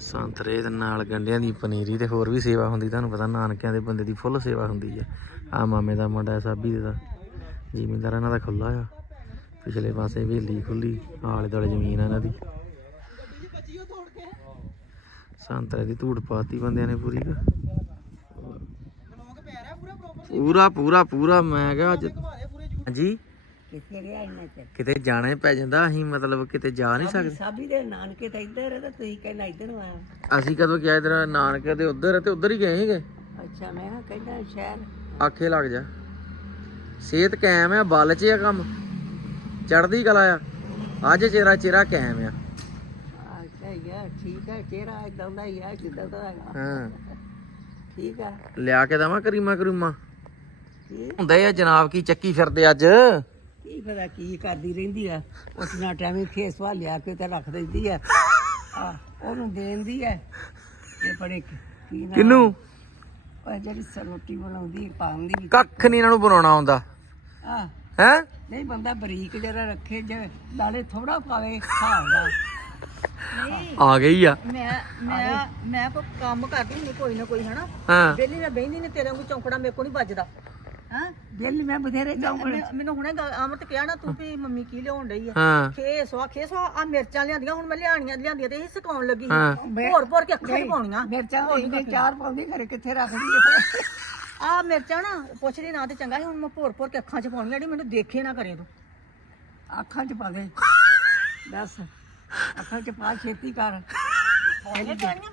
ਸੰਤਰੇ ਦੇ ਨਾਲ ਗੰਡਿਆਂ ਦੀ ਪਨੀਰੀ ਤੇ ਹੋਰ ਵੀ ਸੇਵਾ ਹੁੰਦੀ ਤੁਹਾਨੂੰ ਪਤਾ ਨਾਨਕਿਆਂ ਦੇ ਬੰਦੇ ਦੀ ਫੁੱਲ ਸੇਵਾ ਹੁੰਦੀ ਆ। ਆ ਮਾਮੇ ਦਾ ਮੁੰਡਾ ਸਾਬੀ ਦੇ ਦਾ। ਜ਼ਿਮੀਂਦਾਰ ਇਹਨਾਂ ਦਾ ਖੁੱਲਾ ਆ। ਪਿਛਲੇ ਪਾਸੇ ਹਵੇਲੀ ਖੁੱਲੀ ਆਲੇ ਦੁਆਲੇ ਜ਼ਮੀਨ ਆ ਇਹਨਾਂ ਦੀ। ਸੰਤਰੇ ਦੀ ਧੂੜ ਪਾਤੀ ਬੰਦਿਆਂ ਨੇ ਪੂਰੀ। ਪੂਰਾ ਪੂਰਾ ਪੂਰਾ ਮੈਂ ਕਿਹਾ ਅੱਜ ਹਾਂਜੀ? ਕਿਤੇ ਜਾਣਾ ਹੀ ਪੈ ਜਾਂਦਾ ਅਸੀਂ ਮਤਲਬ ਕਿਤੇ ਜਾ ਨਹੀਂ ਸਕਦੇ। ਸਾਬੀ ਦੇ ਨਾਨਕੇ ਤਾਂ ਇੱਧਰ ਹੈ ਤਾਂ ਤੁਸੀਂ ਕਹਿੰਦਾ ਇੱਧਰ ਆਇਆ ਅਸੀਂ ਕਦੋਂ ਗਿਆ ਇਧਰ ਨਾਨਕੇ ਦੇ ਉਧਰ ਤੇ ਉਧਰ ਹੀ ਗਏ ਸੀਗੇ। ਅੱਛਾ ਮੈਂ ਕਿਹਾ ਕਹਿੰਦਾ ਸ਼ਹਿਰ। ਆਖੇ ਲੱਗ ਜਾ। ਸਿਹਤ ਕਾਇਮ ਆ ਬਲ 'ਚ ਆ ਕੰਮ। ਚੜਦੀ ਕਲਾ ਆ। ਅੱਜ ਚਿਹਰਾ ਚਿਹਰਾ ਕਾਇਮ ਆ। ਠੀਕ ਹੈ ਚਿਹਰਾ ਇਦਾਂ ਦਾ ਹੀ ਹੈ ਜਿੱਦਾਂ ਦਾ ਹੈਗਾ। ਹਾਂ। ਠੀਕ ਹੈ ਲਿਆ ਕੇ ਦਵਾਂ ਕਰੀਮਾ ਕਰੀਮਾ? ਹੁੰਦੇ ਆ ਜਨਾਬ ਕੀ ਚੱਕੀ ਫਿਰਦੇ ਅੱਜ? ਕੀ ਪਤਾ ਕੀ ਕਰਦੀ ਰਹਿੰਦੀ ਆ। ਉਸ ਨਾਲ ਟਾਈਮ ਖੇਸ ਵਾ ਲਿਆ ਕੇ ਤੇ ਰੱਖ ਦਿੰਦੀ ਆ। ਆ ਉਹਨੂੰ ਦੇਂਦੀ ਆ। ਇਹ ਬੜੇ ਕਿਨੂੰ? ਉਹ ਜਿਹੜੀ ਸ- ਰੋਟੀ ਬਣਾਉਂਦੀ ਪਾਉਂਦੀ ਵੀ ਕੱਖ ਨਹੀਂ ਇਹਨਾਂ ਨੂੰ ਬਣਾਉਣਾ ਆਉਂਦਾ। ਆ। ਹੈ? ਨਹੀਂ ਬੰਦਾ ਬਰੀਕ ਜਰਾ ਰੱਖੇ ਜੇ ਨਾਲੇ ਥੋੜਾ ਪਾਵੇ ਖਾਂਦਾ ਆ ਗਈ ਆ। ਮੈਂ ਮੈਂ ਮੈਂ ਕੋਈ ਕੰਮ ਕਰਦੀ ਹੁੰਦੀ ਕੋਈ ਨਾ ਕੋਈ ਹਨਾ? ਹਾਂ। ਬੇਲੀ ਮੈਂ ਬਹਿੰਦੀ ਨੇ ਤੇਰੇ ਵਾਂਗੂ ਚੌਂਕੜਾ ਮੇਰੇ ਕੋ ਨਹੀਂ ਵੱਜਦਾ। ਹਾਂ? ਬੇਲੀ ਮੈਂ ਬਥੇਰੇ ਚੌਂਕੜੇ ਮੈਨੂੰ ਹੁਣੇ ਗ- ਅਮਰਤ ਕਿਹਾ ਨਾ ਤੂੰ ਵੀ ਮੰਮੀ ਕੀ ਲਿਆਉਣ ਡਈ ਆ? ਹਾਂ। ਖੇਸਵਾ ਖੇਸਵਾ ਆ ਮਿਰਚਾਂ ਲਿਆਂਦੀਆਂ ਹੁਣ ਮੈਂ ਲਿਆਣੀਆਂ ਲਿਆਂਦੀਆਂ ਤੇ ਇਹ ਸੁਕਾਉਣ ਲੱਗੀ ਹਾਂ। ਭੋਰ ਭੋਰ ਕੇ ਅੱਖਾਂ 'ਚ ਪਾਉਣੀਆਂ। ਮਿਰਚਾਂ ਇਹਨੇ ਚਾਰ ਪਾਉਂਦੀ ਘਰੇ ਕਿੱਥੇ ਰੱਖਦੀ ਆ ਮਿਰਚਾਂ ਨਾ ਪੁੱਛਦੀ ਨਾ ਤੇ ਚੰਗਾ ਸੀ ਹੁਣ ਮੈਂ ਭੋਰ ਭੋਰ ਕੇ ਅੱਖਾਂ 'ਚ ਪਾਉਣੀਆਂ ਜਿਹੜੀ ਮੈਨੂੰ ਦੇਖੇ ਨਾ ਕਰੇ ਤੂੰ। ਅੱਖਾਂ 'ਚ ਪਾ ਦੇ। ਦੱਸ ਅੱਖਾਂ 'ਚ ਪਾ ਛੇਤੀ ਕਰ। ਇਹ ਕਹਿਣੀਆਂ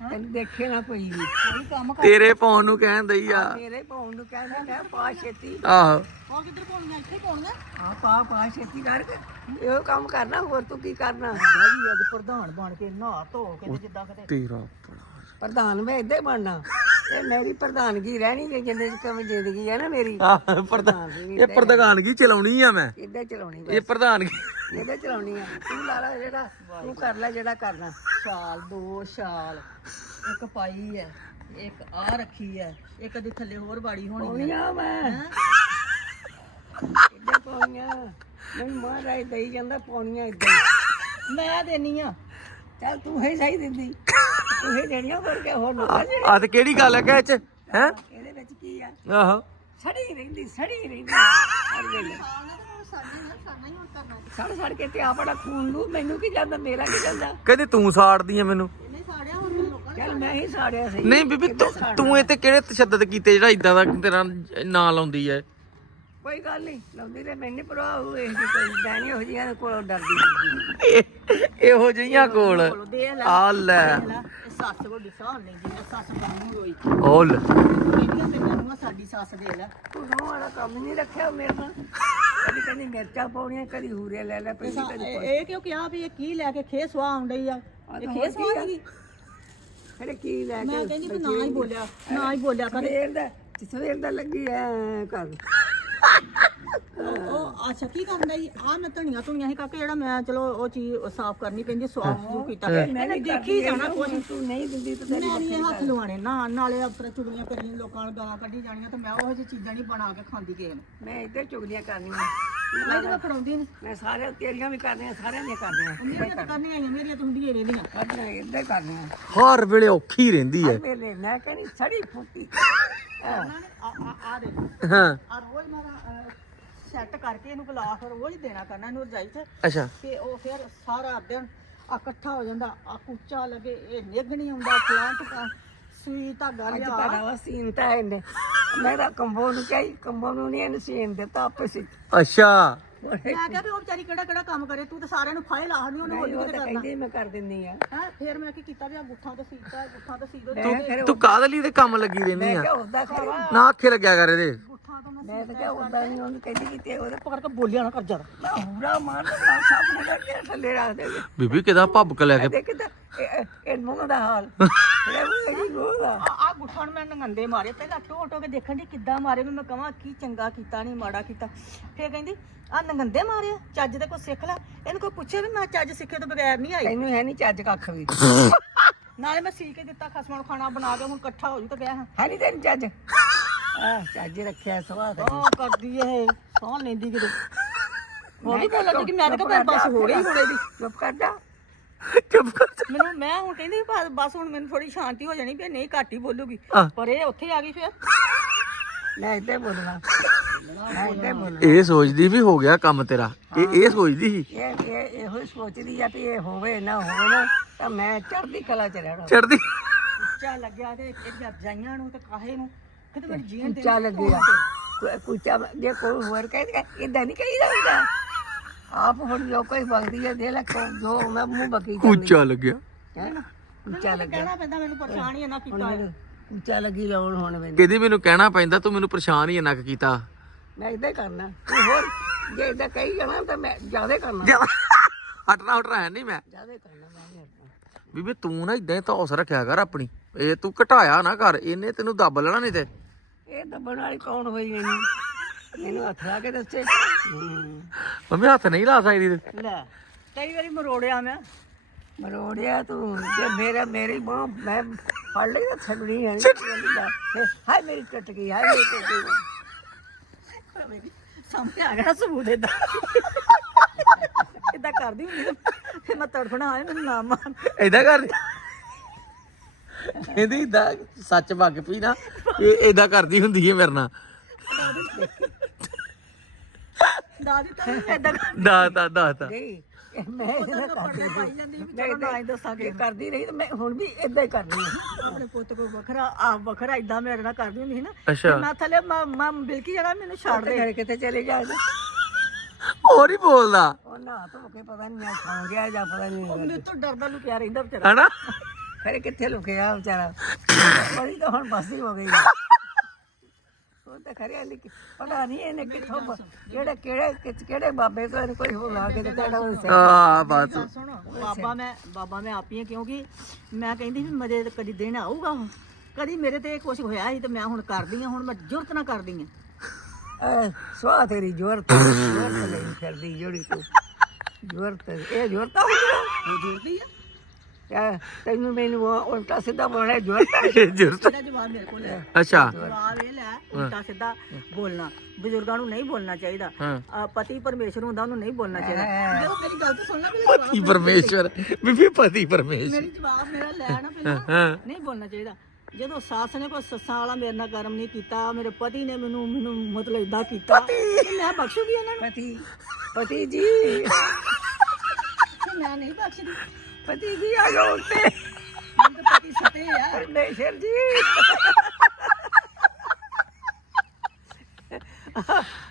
ਤੈਨੂੰ ਦੇਖੇ ਨਾ ਕੋਈ ਵੀ। ਕੋਈ ਕੰਮ ਕਰ। ਤੇਰੇ ਪਾਉਣ ਨੂੰ ਕਹਿਣ ਦਈ ਆ। ਮੇਰੇ ਪਾਉਣ ਨੂੰ ਕਹਿੰਦਾ ਪਾ ਛੇਤੀ। ਆਹੋ। ਆ ਕਿੱਧਰ ਪਾਉਣੀਆਂ ਇੱਥੇ ਪਾਉਣੀਆਂ ਆ ਪਾ ਪਾ ਛੇਤੀ ਕਰ ਇਹੋ ਕੰਮ ਕਰਨਾ ਹੋਰ ਤੂੰ ਕੀ ਕਰਨਾ? ਜੀ ਅੱਜ ਪ੍ਰਧਾਨ ਬਣ ਕੇ ਨਹਾ ਧੋ ਕੇ ਤੇ ਜਿੱਦਾਂ ਕਿਤੇ ਤੇਰਾ ਪ੍ਰਧਾਨ ਮੈਂ ਇੱਦਾਂ ਹੀ ਬਣਨਾ। ਇਹ ਮੇਰੀ ਪ੍ਰਧਾਨਗੀ ਰਹਿਣੀ ਹੈ ਜਿੰਨੇ ਚਿਰ ਮੇਰੀ ਜ਼ਿੰਦਗੀ ਹੈ ਨਾ ਮੇਰੀ। ਆਹ ਪ੍ਰਧਾਨ ਇਹ ਪ੍ਰਧਾਨਗੀ ਚਲਾਉਣੀ ਆ ਮੈਂ। ਇੱਦਾਂ ਚਲਾਉਣੀ ਇਹ ਪ੍ਰਧਾਨਗੀ। ਇਹਦੇ ਚਲਾਉਣੀ ਆ। ਤੂੰ ਲਾ ਲੈ ਜਿਹੜਾ ਤੂੰ ਕਰ ਲੈ ਜਿਹੜਾ ਕਰਨਾ। ਸ਼ਾਲ ਦੋ ਸ਼ਾਲ। ਇੱਕ ਪਾਈ ਹੈ ਇੱਕ ਆ ਰੱਖੀ ਹੈ ਇੱਕ ਦੇ ਥੱਲੇ ਹੋਰ ਬਾੜੀ ਹੋਣੀ ਹੈ। ਪਾਉਣੀਆਂ ਮੈਂ? ਇੱਦਾਂ ਪਾਉਣੀਆਂ ਮੈਨੂੰ ਮਹਾਰਾਜ ਦੇਈ ਜਾਂਦਾ ਪਾਉਣੀਆਂ ਇੱਦਾਂ ਹੀ। ਮੈਂ ਦੇਣੀ ਆ। ਚੱਲ ਤੂੰ ਹੀ ਸਹੀ ਦਿੰਦੀ। ਤੂੰ ਹੀ ਦੇਣੀਆਂ ਹੋਰ ਕਿਆ ਹੋਰ ਲੋਕਾਂ ਦੇ ਆ ਤੇ ਕਿਹੜੀ ਗੱਲ ਹੈ ਕਿ ਇਹ ਚ? ਹੈ? ਇਹਦੇ ਵਿੱਚ ਕੀ ਆ? ਆਹੋ। ਸੜੀ ਰਹਿੰਦੀ ਸੜੀ ਰਹਿੰਦੀ। ਹਰ ਵੇਲੇ। ਸੜ ਸੜ ਕੇ ਤੇ ਆਪਣਾ ਖੂਨ ਲੂ ਮੈਨੂੰ ਕੀ ਜਾਂਦਾ ਮੇਰਾ ਕੀ ਜਾਂਦਾ? ਕਹਿੰਦੀ ਤੂੰ ਸਾੜਦੀ ਆ ਮੈਨੂੰ। ਚੱਲ ਮੈਂ ਹੀ ਸਾੜਿਆ ਸੀ। ਨਹੀਂ ਬੀਬੀ ਤੂੰ ਤੂੰ ਇਹ ਤੇ ਕਿਹੜੇ ਤਸ਼ੱਦਦ ਕੀਤੇ ਜਿਹੜਾ ਇਦਾਂ ਦਾ ਤੇਰਾ ਨਾਂ ਲਾਉਂਦੀ ਐ ਕੋਈ ਗੱਲ ਨਹੀਂ ਲਾਉਂਦੀ ਤੇ ਮੈਨੂੰ ਪਰਵਾਹ ਹੋਏ ਜੀ ਕੋਈ ਮੈਂ ਨਹੀਂ ਹੋ ਜੀਆਂ ਕੋਲ ਡਰਦੀ। ਇਹ- ਜਿਹੀਆਂ ਕੋਲ। ਆ ਲੈ। ਸੱਸ ਕੋ ਦਿਸਾ ਹੁੰਦੀ ਜਿਵੇਂ ਸੱਸ ਬਣੂ ਹੋਈ। ਉਹ ਲੈ ਕਿਹੜੀਆਂ ਤੇਰੀਆਂ ਨੂੰ ਸਾਡੀ ਸੱਸ ਦੇ ਲੈ। ਤੂੰ ਨੋ ਵਾਲਾ ਕੰਮ ਨਹੀਂ ਰੱਖਿਆ ਮੇਰੇ ਨਾਲ। ਕਦੀ ਕਦੀ ਮਿਰਚਾਂ ਪਾਉਣੀਆਂ ਕਦੀ ਹੂਰੇ ਲੈ ਲੈ ਪੈਂਦੀ ਕਦੀ ਇਹ ਇਹ ਕਿਉਂ ਕਿਹਾ ਵੀ ਇਹ ਕੀ ਲੈ ਕੇ ਖੇ ਸਵਾ ਆਉਂਦੀ ਆ? ਇਹ ਖੇ ਸਵਾ ਸੀਗੀ ਅਰੇ ਕੀ ਲੈ ਮੈਂ ਕੇ ਕਹਿੰਦੀ ਤੂੰ ਨਾ ਹੀ ਬੋਲਿਆ ਨਾ ਹੀ ਬੋਲਿਆ ਕਰ ਸਵੇਰ ਦਾ ਸਵੇਰ ਦਾ ਲੱਗੀ ਐ ਕਰ। ਉਹ ਅੱਛਾ ਕੀ ਕਰਦਾ ਜੀ ਆ ਮੈਂ ਧਣੀਆਂ ਧੁਣੀਆਂ ਸੀ ਕਾਕੇ ਜਿਹੜਾ ਮੈਂ ਚਲੋ ਉਹ ਚੀਜ਼ ਸਾਫ਼ ਕਰਨੀ ਪੈਂਦੀ ਸਵਾਫ ਸ਼ੁਰੂ ਕੀਤਾ ਇਹਨੇ ਦੇਖੀ ਜਾਣਾ ਕੁਛ ਤੂੰ ਨਹੀਂ ਦਿੰਦੀ ਤੇ ਮੈਂ ਨਹੀਂ ਇਹ ਹੱਥ ਲਵਾਣੇ ਨਾ ਨਾਲੇ ਆਪਣਾ ਚੁਗਲੀਆਂ ਕਰਨੀਆਂ ਲੋਕਾਂ ਨੂੰ ਗਾਲਾਂ ਕੱਢੀ ਜਾਣੀਆਂ ਤੇ ਮੈਂ ਉਹ ਜਿਹੀ ਚੀਜ਼ਾਂ ਨਹੀਂ ਬਣਾ ਕੇ ਖਾਂਦੀ ਕਿਸੇ ਨੂੰ। ਮੈਂ ਇੱਧਰ ਚੁਗਲੀਆਂ ਕਰਨੀਆਂ। ਮੈਂ ਤਾਂ ਫੜਾਉਂਦੀ ਨਹੀਂ ਮੈਂ ਸਾਰੇ ਤੇਰੀਆਂ ਵੀ ਕਰਨੀਆਂ ਸਾਰਿਆਂ ਦੀਆਂ ਕਰਨੀਆਂ। ਮੇਰੀਆਂ ਤਾਂ ਕਰਨੀਆਂ ਆਈਆਂ ਮੇਰੀਆਂ ਤਾਂ ਹੁੰਦੀਆਂ ਹੀ ਰਹਿੰਦੀਆਂ। ਕਰਨੀਆਂ ਇੱਦਾਂ ਹੀ ਕਰਨੀਆਂ। ਹਰ ਵੇਲੇ ਔਖੀ ਰਹਿੰਦੀ ਵੇਲੇ ਮੈਂ ਕਹਿੰਦੀ ਸੜੀ ਫੁੱਟੀ। ਆ ਆ ਆ ਦੇ ਹਾਂ। ਆ ਰੋਜ਼ ਮਾਰਾ ਸੈੱਟ ਕਰਕੇ ਇਹਨੂੰ ਗਲਾਸ ਰੋਜ਼ ਦੇਣਾ ਕਰਨਾ ਇਹਨੂੰ ਰਜਾਈ 'ਚ। ਅੱਛਾ। ਤੇ ਉਹ ਫਿਰ ਸਾਰਾ ਦਿਨ ਆ ਇਕੱਠਾ ਹੋ ਜਾਂਦਾ ਆ ਕੁੱਚਾ ਲੱਗੇ ਇਹ ਨਿੱਘ ਨਹੀਂ ਆਉਂਦਾ ਪਲਾਂਟ ਦਾ ਸੂਈ ਧਾਗਾ ਅੱਜ ਲਿਆ ਤੁਹਾਡਾ ਵਾ ਸੀਨ ਤਾਂ ਇਹਨੇ ਮੇਰਾ ਕੰਬੋ ਨੂੰ ਕਹੀ ਕੰਬੋ ਨੂੰ ਨਹੀਂ ਇਹਨੇ ਸੀਨ ਦਿੱਤਾ ਆਪੇ ਸੀ। ਅੱਛਾ। ਮੈਂ ਕਿਹਾ ਵੀ ਉਹ ਵਿਚਾਰੀ ਕਿਹੜਾ ਕਿਹੜਾ ਕੰਮ ਕਰੇ ਤੂੰ ਤੇ ਸਾਰਿਆਂ ਨੂੰ ਫਾਇਲ ਆਹਨੀ ਉਹਨੇ ਹੋਰ ਉਹ ਤਾਂ ਕਰਨਾ। ਕਹਿੰਦੀ ਮੈਂ ਕਰ ਦਿੰਦੀ ਆ। ਹੈ ਫਿਰ ਮੈਂ ਕੀ ਕੀਤਾ ਵੀ ਆ ਗੁੱਠਾਂ ਤੇ ਸੀਤਾ ਗੁੱਠਾਂ ਤੇ ਸੀ ਦੋ ਮੈਂ ਫਿਰ ਤੂੰ ਕਾਹਦੇ ਲਈ ਤੇ ਕੰਮ ਲੱਗੀ ਰਹਿੰਦੀ ਮੈਂ ਆ? ਕਿਹਾ ਉਹਦਾ ਖਰਾ ਨਾ ਆਖੇ ਲੱਗਿਆ ਕਰ ਇਹਦੇ। ਮੈਂ ਤਾਂ ਕਿਹਾ ਉਹਦਾ ਨਹੀਂ ਉਹਨੂੰ ਕਹਿੰਦੀ ਕਿ ਤੇ ਉਹਦੇ ਪਕੜ ਕੇ ਬੋਲਿਆ ਨਾ ਕਰ ਜਰਾ ਮੈਂ ਹੂਰਾ ਮਾਰ ਕੇ ਸਭ ਨੂੰ ਲੱਗੇ ਥੱਲੇ ਰੱਖ ਦੇਗੇ ਬੀਬੀ ਕਿਦਾ ਭੱਬਕ ਲੈ ਕੇ? ਦੇਖ ਤਾਂ ਇਹ- ਇਹ ਮੂੰਹ ਦਾ ਹਾਲ। ਇਹ ਮੇਰੀ ਮੂੰਹ ਦਾ? ਆ ਆ ਗੁੱਠਾਂ ਨੂੰ ਮੈਂ ਨੰਗੰਦੇ ਮਾਰੇ ਪਹਿਲਾਂ ਟੋ ਟੋ ਕੇ ਦੇਖਣ ਦੀ ਕਿੱਦਾਂ ਮਾਰੇ ਵੀ ਮੈਂ ਕਹਾਂ ਕੀ ਚੰਗਾ ਕੀਤਾ ਨਹੀਂ ਮਾੜਾ ਕੀਤਾ। ਫੇਰ ਕਹਿੰਦੀ ਆ ਨੰਗੰਦੇ ਮਾਰੇ ਚੱਜ ਦੇ ਕੋ ਸਿੱਖ ਲੈ। ਇਹਨੂੰ ਕੋਈ ਪੁੱਛੇ ਵੀ ਮੈਂ ਚੱਜ ਸਿੱਖੇ ਤੋਂ ਬਗੈਰ ਨਹੀਂ ਆਈ। ਤੈਨੂੰ ਹੈ ਨਹੀਂ ਚੱਜ ਕੱਖ ਵੀ। ਨਾਲੇ ਮੈਂ ਸੀ ਕੇ ਦਿੱਤਾ ਖਸਮਾਂ ਨੂੰ ਖਾਣਾ ਬਣਾ ਕੇ ਹੁਣ ਇਕੱਠਾ ਹੋ ਜੂ ਤਾਂ ਗਿਆ ਹਾਂ ਹੈ ਨਹੀਂ ਤੈਨੂੰ ਚੱਜ? ਆ ਚੱਜ ਰੱਖਿਆ ਸਵਾ ਤੇ। ਆ ਕਰਦੀ ਇਹ ਸੌਂ ਲੈਂਦੀ ਕਿਤੇ। ਉਹ ਵੀ ਬੋਲਣ ਲੱਗੀ ਮੈਂ ਤਾਂ ਕਿਹਾ ਬਸ ਹੋ ਗਈ ਹੁਣ ਇਹਦੀ ਚੁੱਪ ਕਰ ਜਾ। ਚੁੱਪ ਕਰ ਜਾ। ਮੈਨੂੰ ਮੈਂ ਹੁਣ ਕਹਿੰਦੀ ਬਸ- ਬਸ ਹੁਣ ਮੈਨੂੰ ਥੋੜੀ ਸ਼ਾਂਤੀ ਹੋ ਜਾਣੀ ਵੀ ਇਹ ਨਹੀਂ ਘੱਟ ਹੀ ਬੋਲੂਗੀ। ਆਹ। ਪਰ ਇਹ ਉੱਥੇ ਆ ਗਈ ਫਿਰ। ਮੈਂ ਇੱਥੇ ਬੋਲਣਾ। ਮੈਂ ਇੱਥੇ ਬੋਲਣਾ। ਇਹ ਸੋਚਦੀ ਵੀ ਹੋ ਗਿਆ ਕੰਮ ਤੇਰਾ। ਇਹ ਇਹ ਸੋਚਦੀ ਸੀ। ਇਹ ਇਹ ਇਹੋ ਹੀ ਸੋਚਦੀ ਆ ਵੀ ਇਹ ਹੋਵੇ ਨਾ ਹੋਵੇ ਨਾ ਤਾਂ ਮੈਂ ਚੜ੍ਹਦੀ ਕਲਾ ਚ ਰਹਿਣਾ। ਚੜਦੀ ਉੱਚਾ ਲੱਗਿਆ ਤੇ ਇਹ ਜਾਈਆਂ ਨੂੰ ਤੇ ਕਾਹੇ ਨੂੰ। ਉੱਚਾ ਲੱਗਿਆ ਕੁ- ਕੁੱਚਾ ਜੇ ਕੋਈ ਹੋਰ ਕਹਿੰਦਾ ਇਦਾਂ ਨਹੀਂ ਕਹੀਦਾ ਹੁੰਦਾ। ਆਪ ਹੁਣ ਜੋ ਕੋਈ ਬੰਦੀ ਹੈ ਦੇ ਲੈ ਕੋ- ਜੋ ਮੈਂ ਮੂੰਹ ਬਕੀ ਜਾਂਦੀ ਲੱਗਿਆ। ਹੈ? ਉੱਚਾ ਲੱਗਿਆ ਕਹਿਣਾ ਪੈਂਦਾ ਮੈਨੂੰ ਪਰੇਸ਼ਾਨ ਹੀ ਨਾ ਕੀਤਾ ਮੈਨੂੰ ਉੱਚਾ ਲੱਗੀ ਲਾਉਣ ਹੁਣ ਮੈਨੂੰ। ਕਹਿੰਦੀ ਮੈਨੂੰ ਕਹਿਣਾ ਪੈਂਦਾ ਤੂੰ ਮੈਨੂੰ ਪਰੇਸ਼ਾਨ ਹੀ ਇੰਨਾ ਕੁ ਕੀਤਾ। ਮੈਂ ਇਦਾਂ ਕਰਨਾ। ਤੂੰ ਹੋਰ ਜੇ ਇਦਾਂ ਕਹੀ ਜਾਣਾ ਤਾਂ ਮੈਂ ਜ਼ਿਆਦਾ ਕਰਨਾ। ਹਟਣਾ ਹਟਣਾ ਹੈ ਨਹੀਂ ਮੈਂ। ਜ਼ਿਆਦਾ ਕਰਨਾ ਮੈਂ ਨਹੀਂ ਹਟਣਾ। ਬੀਬੀ ਤੂੰ ਨਾ ਇਦਾਂ ਹੀ ਧੌਸ ਰੱਖਿਆ ਕਰ ਆਪਣੀ। ਇਹ ਤੂੰ ਘਟਾਇਆ ਨਾ ਕਰ ਇਹਨੇ ਤੈਨੂੰ ਦੱਬ ਲੈਣਾ ਨਹੀਂ ਤੇ। ਇਹ ਦੱਬਣ ਵਾਲੀ ਕੌਣ ਹੋਈ ਮੈਨੂੰ ਮੈਨੂੰ ਹੱਥ ਲਾ ਕੇ ਦੱਸੇ। ਹੂੰ। ਮੰਮੀ ਹੱਥ ਨਹੀਂ ਲਾ ਸਕਦੀ ਤੇ। ਲੈ ਕਈ ਵਾਰੀ ਮਰੋੜਿਆ ਮੈਂ। ਮਰੋੜਿਆ ਤੂੰ ਜੇ ਮੇਰਾ ਮੇਰੀ ਮਾਂ ਮੈਂ ਫੜ ਲਈ ਤਾਂ ਛੱਡਣੀ ਹੈ। ਹਾਏ ਮੇਰੀ ਟੁੱਟ ਗਈ ਹਾਏ ਮੇਰੀ ਟੁੱਟ ਗਈ। ਸਾਹਮਣੇ ਆ ਗਿਆ ਸਬੂਤ ਏਦਾਂ। ਇਦਾਂ ਕਰਦੀ ਹੁੰਦੀ ਫਿਰ ਮੈਂ ਤੜਫਣਾ ਆਏ ਮੈਨੂੰ ਨਾ ਮਾਰ। ਏਦਾਂ ਕਰਦੀ। ਕਹਿੰਦੀ ਇਦਾਂ ਸੱਚ ਵਗ ਪਈ ਨਾ ਇਹ ਏਦਾਂ ਕਰਦੀ ਹੁੰਦੀ ਹੈ ਮੇਰੇ ਨਾਲ। ਦਾਦੀ ਤਾਂ ਇਦਾਂ ਦਾ ਦਾ ਦਾ ਦਾ ਮੈਂ ਇਹਦੇ ਕਰਦੀ ਪਾਈ ਜਾਂਦੀ ਵੀ ਚਲੋ ਨਾ ਹੀ ਦੱਸਾਂਗੇ। ਕਰਦੀ ਰਹੀ ਤੇ ਮੈਂ ਹੁਣ ਵੀ ਇਦਾਂ ਹੀ ਕਰਨੀ ਹੈ। ਆਪਣੇ ਪੁੱਤ ਕੋ ਵੱਖਰਾ ਆਪ ਵੱਖਰਾ ਇਦਾਂ ਮੇਰੇ ਨਾਲ ਕਰਦੀ ਹੁੰਦੀ ਸੀ ਨਾ। ਅੱਛਾ। ਤੇ ਮੈਂ ਥੱਲੇ ਮੈਂ ਮੈਂ ਬਿਲਕੀ ਜਗਾ ਮੈਨੂੰ ਛੱਡ ਦੇ। ਕਿਤੇ ਚਲੇ ਜਾਣਾ ਹੋਰ ਹੀ ਬੋਲਦਾ। ਉਹ ਨਾ ਧੋ ਕੇ ਪਤਾ ਨਹੀਂ ਮੈਂ ਸੌਂ ਗਿਆ ਜਾਂ ਪਤਾ ਨਹੀਂ ਮੇਰੇ ਤੋਂ ਡਰਦਾ ਲੁਕਿਆ ਰਹਿੰਦਾ ਵਿਚਾਰਾ। ਹਨਾ? ਖਰੇ ਕਿੱਥੇ ਲੁਕਿਆ ਵਿਚਾਰਾ? ਬੜੀ ਤਾਂ ਹੁਣ ਬਸ ਹੀ ਹੋ ਗਈ। ਉਹ ਤਾਂ ਖਰੇ ਕਿ- ਪਤਾ ਨਹੀਂ ਇਹਨੇ ਕਿੱਥੋਂ ਬ- ਕਿਹੜੇ ਕਿਹੜੇ ਕਿਸ- ਕਿਹੜੇ ਬਾਬੇ ਤੋਂ ਇਹਨੇ ਕੋਈ ਹੋਲਾ ਕੇ ਦਿੱਤਾ ਇਹਦਾ ਹੁਣ ਸਿਰ ਆ ਬਸ। ਗੱਲ ਸੁਣੋ ਬਾਬਾ ਮੈਂ ਬਾਬਾ ਮੈਂ ਆਪੀ ਹਾਂ ਕਿਉਂਕਿ ਮੈਂ ਕਹਿੰਦੀ ਵੀ ਮਜੇ ਕਦੀ ਦਿਨ ਆਊਗਾ ਉਹ। ਕਦੀ ਮੇਰੇ ਤੇ ਕੁਝ ਹੋਇਆ ਸੀ ਤੇ ਮੈਂ ਹੁਣ ਕਰਦੀ ਹਾਂ ਹੁਣ ਮੈਂ ਜ਼ਰੂਰਤ ਨਾ ਕਰਦੀ ਹਾਂ। ਐ, ਸਵਾਹ ਤੇਰੀ ਜ਼ੋਰਤ ਜ਼ੋਰਤ ਲਈ ਫਿਰਦੀ ਜਿਹੜੀ ਤੂੰ। ਜ਼ੋਰਤ ਇਹ ਜ਼ੋਰਤ ਹੁੰਦੀ ਉਹ ਜ਼ਰੂਰਤੀ ਆ। ਆ ਤੈਨੂੰ ਮੈਨੂੰ ਉਹ ਉਲਟਾ ਸਿੱਧਾ ਬੋਲਣਾ ਜ਼ੋਰਤ ਜਰੂਰ ਇਹਦਾ ਜਵਾਬ ਮੇਰੇ ਕੋਲ ਹੈ। ਅੱਛਾ। ਜਵਾਬ ਇਹ ਲੈ ਉਲਟਾ ਸਿੱਧਾ ਬੋਲਣਾ। ਬਜ਼ੁਰਗਾਂ ਨੂੰ ਨਹੀਂ ਬੋਲਣਾ ਚਾਹੀਦਾ। ਹਾਂ। ਆ, ਪਤੀ ਪਰਮੇਸ਼ਰ ਹੁੰਦਾ ਉਹਨੂੰ ਨਹੀਂ ਬੋਲਣਾ ਚਾਹੀਦਾ। ਜਦੋਂ ਮੇਰੀ ਗੱਲ ਤਾਂ ਸੁਣ ਲੈ ਮੇਰੇ ਪਤੀ ਪਰਮੇਸ਼ਵਰ ਬੀਬੀ ਪਤੀ ਪਰਮੇਸ਼ਵਰ ਮੇਰੀ ਜਵਾਬ ਮੇਰਾ ਲੈ ਨਾ ਪਹਿਲਾਂ। ਹਾਂ ਨਹੀਂ ਬੋਲਣਾ ਚਾਹੀਦਾ। ਜਦੋਂ ਸੱਸ ਨੇ ਕੋਈ ਸੱਸਾਂ ਵਾਲਾ ਮੇਰੇ ਨਾਲ ਕਰਮ ਨਹੀਂ ਕੀਤਾ ਮੇਰੇ ਪਤੀ ਨੇ ਮੈਨੂੰ ਮੈਨੂੰ ਮਤਲਬ ਇਦਾਂ ਕੀਤਾ ਤੇ ਮੈਂ ਬਖਸ਼ੂਗੀ ਨੂੰ? ਪਤੀ। ਪਤੀ ਜੀ। ਤੇ ਮੈਂ ਨਹੀਂ ਬਖਸ਼ਦੀ। ਪਤੀ ਜੀ ਆ ਜਾਓ ਉੱਤੇ ਮੈਨੂੰ ਤਾਂ ਪਤੀ ਸਤੇ ਆ। ਪਰਮੇਸ਼ਰ ਜੀ।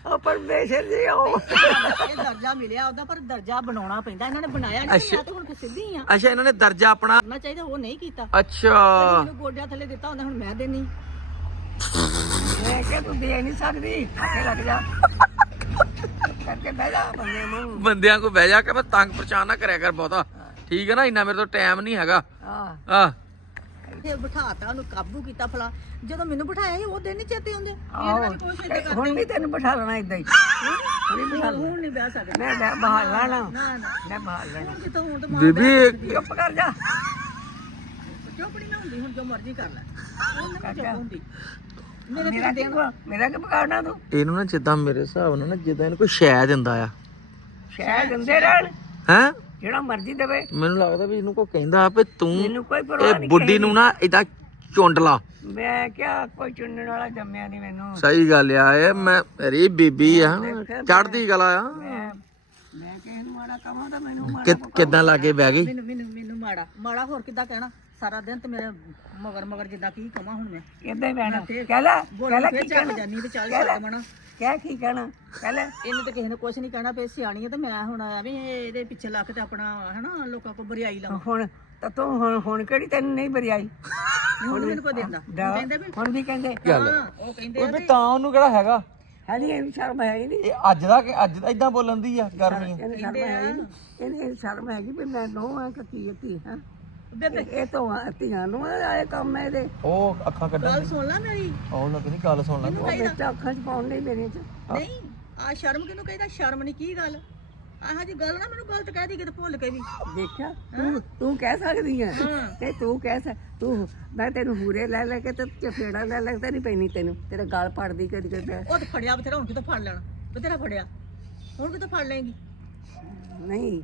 ਉਹ ਪਰਮੇਸ਼ਰ ਜੀ ਆਓ। ਇਹ ਦਰਜਾ ਮਿਲਿਆ ਉਹਦਾ ਪਰ ਦਰਜਾ ਬਣਾਉਣਾ ਪੈਂਦਾ। ਇਹਨਾਂ ਨੇ ਬਣਾਇਆ ਨਹੀਂ ਮੈਂ ਤਾਂ ਹੁਣ ਸਿੱਧੀ ਆ। ਅੱਛਾ ਇਹਨਾਂ ਨੇ ਦਰਜਾ ਆਪਣਾ ਕਰਨਾ ਚਾਹੀਦਾ ਉਹ ਨਹੀਂ ਕੀਤਾ। ਅੱਛਾ। ਮੈਨੂੰ ਗੋਡਿਆਂ ਥੱਲੇ ਦਿੱਤਾ ਹੁੰਦਾ ਹੁਣ ਮੈਂ ਦੇਣੀ ਮੈਂ ਕਿਹਾ ਤੂੰ ਦੇ ਨਹੀਂ ਸਕਦੀ। ਲੱਗ ਜਾ। ਕਰਕੇ ਬਹਿ ਜਾ। ਬੰਦੇ ਨੂੰ। ਬੰਦਿਆਂ ਕੋ ਬਹਿ ਜਾ ਕੇ ਮੈਂ ਤੰਗ ਪਰੇਸ਼ਾਨ ਨਾ ਕਰਿਆ ਕਰ ਬਹੁਤਾ। ਠੀਕ ਹੈ ਨਾ ਇੰਨਾ ਮੇਰੇ ਤੋਂ ਟਾਈਮ ਨਹੀਂ ਹੈਗਾ। ਆ ਆ ਤੇ ਬਿਠਾਤਾ ਉਹਨੂੰ ਕਾਬੂ ਕੀਤਾ ਫਲਾ ਜਦੋਂ ਮੈਨੂੰ ਬਿਠਾਇਆ ਸੀ ਉਹ ਦਿਨ ਨਹੀਂ ਚੇਤੇ ਹੁੰਦੇ ਆਹੋ। ਤੇ ਹੁਣ ਵੀ ਤੈਨੂੰ ਬਿਠਾ ਲੈਣਾ ਇਦਾਂ ਹੀ। ਹੁਣ ਹੀ ਬਿਠਾ ਲੈਣਾ ਹੁਣ ਨਹੀਂ ਬਹਿ ਸਕਦਾ। ਮੈਂ ਲੈ ਬਹਾਲ ਲੈਣਾ। ਨਾ ਨਾ। ਮੈਂ ਬਹਾਲ ਲੈਣਾ। ਜਿੱਦੋਂ ਹੁਣ ਤਾਂ ਮਾਂ ਬੀਬੀ ਚੁੱਪ ਕਰ ਜਾ। ਚੋਪੜੀ ਨਾ ਹੁੰਦੀ? ਹੁਣ ਜੋ ਮਰਜ਼ੀ ਕਰ ਲੈ। ਉਹਨੇ ਨਹੀਂ ਚੁੱਪ ਹੁੰਦੀ? ਮੇਰੇ ਮੇਰਾ ਕੀ ਮੇਰਾ ਕੀ ਪਕਾਉਣਾ ਤੂੰ? ਇਹਨੂੰ ਨਾ ਜਿੱਦਾਂ ਮੇਰੇ ਹਿਸਾਬ ਨਾਲ ਨਾ ਜਿੱਦਾਂ ਇਹਨੂੰ ਕੋਈ ਸ਼ੈ ਦਿੰਦਾ ਆ। ਸ਼ਾਇਦ ਦਿੰਦੇ ਰਹਿਣ। ਹੈ? ਜਿਹੜਾ ਮਰਜ਼ੀ ਦੇਵੇ। ਮੈਨੂੰ ਲੱਗਦਾ ਵੀ ਇਹਨੂੰ ਕੋਈ ਕਹਿੰਦਾ ਵੀ ਤੂੰ ਮੈਨੂੰ ਕੋਈ ਪਰਵਾਹ ਇਹ ਨਹੀਂ ਬੁੱਢੀ ਨੂੰ ਨਾ ਇਦਾਂ ਚੁੰਡ ਲਾ। ਮੈਂ ਕਿਹਾ ਕੋਈ ਚੁੰਨਣ ਵਾਲਾ ਜੰਮਿਆ ਨਹੀਂ ਮੈਨੂੰ। ਸਹੀ ਗੱਲ ਆ ਇਹ ਮੈਂ ਮੇਰੀ ਬੀਬੀ ਆ ਚੜਦੀ ਗਲਾ ਆ। ਮੈਂ ਮੈਂ ਕਿਸੇ ਨੂੰ ਮਾੜਾ ਕਹਾਂ ਤਾਂ ਮੈਨੂੰ ਮਾੜਾ ਕਿ- ਕਿੱਦਾਂ ਲਾਗੇ ਬਹਿ ਗਈ? ਮੈਨੂੰ ਮੈਨੂੰ ਮੈਨੂੰ ਮਾੜਾ ਮਾੜਾ ਹੋਰ ਕਿੱਦਾਂ ਕਹਿਣਾ? ਸਾਰਾ ਦਿਨ ਤੇ ਮੇਰੇ ਮਗਰ ਮਗਰ ਜਿੱਦਾਂ ਕੀ ਕਵਾਂ ਹੁਣ ਮੈਂ। ਇਦਾਂ ਹੀ ਬਹਿਣਾ। ਕਹਿ ਲੈ ਕਹਿ ਲੈ ਕੀ ਕਹਿਣਾ। ਜਾਨੀ ਤੇ ਚੱਲ। ਛੱਡ ਮਣਾ ਕਹਿ ਕੀ ਕਹਿਣਾ? ਕਹਿ ਲੈ ਇਹਨੂੰ ਤੇ ਕਿਸੇ ਨੇ ਕੁਝ ਨਹੀਂ ਕਹਿਣਾ ਪਏ ਸਿਆਣੀ ਆ ਤੇ ਮੈਂ ਹੁਣ ਐਵੇਂ ਇਹਦੇ ਪਿੱਛੇ ਲੱਗ ਤੇ ਆਪਣਾ ਹਨਾ ਲੋਕਾਂ ਕੋ ਬਰਿਆਈ ਲਾਉਂ ਹੁਣ ਤਾਂ ਤੂੰ ਹੁਣ ਹੁਣ ਕਿਹੜੀ ਤੈਨੂੰ ਨਹੀਂ ਬਰਿਆਈ? ਹੁਣ ਮੈਨੂੰ ਕੋਈ ਦਿੰਦਾ। ਕਹਿੰਦੇ ਵੀ ਹੁਣ ਵੀ ਕਹਿੰਦੇ। ਹਾਂ? ਉਹ ਕਹਿੰਦੇ ਆ ਵੀ ਤਾਂ ਉਹਨੂੰ ਕਿਹੜਾ ਹੈਗਾ? ਹੈ ਨਹੀਂ ਇਹਨੂੰ ਸ਼ਰਮ ਹੈ ਹੀ ਨਹੀਂ। ਇਹ ਅੱਜ ਦਾ ਕਿ ਅੱਜ ਦਾ ਇਦਾਂ ਬੋਲਣ ਦੀ ਆ ਗਰਮੀ। ਇਹਨੂੰ ਸ਼ਰਮ ਹੈ ਹੀ ਨਹੀਂ। ਇਹਨੂੰ ਇਹਨੂੰ ਸ਼ਰਮ ਹੈਗੀ ਵੀ ਮੈਂ ਨੋ ਆ ਕਿ ਕੀ ਕੀ ਹਾਂ। ਬੇਬੇ ਇਹ ਤੋਂ ਧੀਆਂ ਨੂੰ ਆਏ ਕੰਮ ਹੈ ਇਹਦੇ। ਉਹ ਅੱਖਾਂ ਕੱਢਣ ਗੱਲ ਸੁਣ ਲੈ ਮੇਰੀ। ਉਹ ਲੱਗ ਨਹੀਂ ਗੱਲ ਸੁਣ ਲੈ ਉਹ ਵਿੱਚ ਅੱਖਾਂ 'ਚ ਪਾਉਣ ਲਈ ਮੇਰੇ 'ਚ। ਨਹੀਂ ਆ ਸ਼ਰਮ ਕਿਹਨੂੰ ਕਹਿੰਦਾ? ਸ਼ਰਮ ਨਹੀਂ ਕੀ ਗੱਲ? ਆਹ ਜੀ ਗੱਲ ਨਾ ਮੈਨੂੰ ਗਲਤ ਕਹਿ ਦੀ ਕਿਤੇ ਭੁੱਲ ਕੇ ਵੀ। ਦੇਖਿਆ? ਤੂੰ ਤੂੰ ਕਹਿ ਸਕਦੀ ਹੈ। ਹਾਂ। ਤੇ ਤੂੰ ਕਹਿ ਸਕ ਤੂੰ ਮੈਂ ਤੈਨੂੰ ਹੂਰੇ ਲੈ ਲੈ ਕੇ ਤੇ ਚਫੇੜਾ ਲੈ ਲੈ ਤਾਂ ਨਹੀਂ ਪੈਣੀ ਤੈਨੂੰ। ਤੇਰਾ ਗਲ ਪੜਦੀ ਕਦੀ ਕਦੀ ਉਹ ਤੇ ਫੜਿਆ ਬਥੇਰਾ ਹੁਣ ਕਿਤੋਂ ਫੜ ਲੈਣਾ? ਬਥੇਰਾ ਫੜਿਆ। ਹੁਣ ਕਿਤੋਂ ਫੜ ਲਏਗੀ? ਨਹੀਂ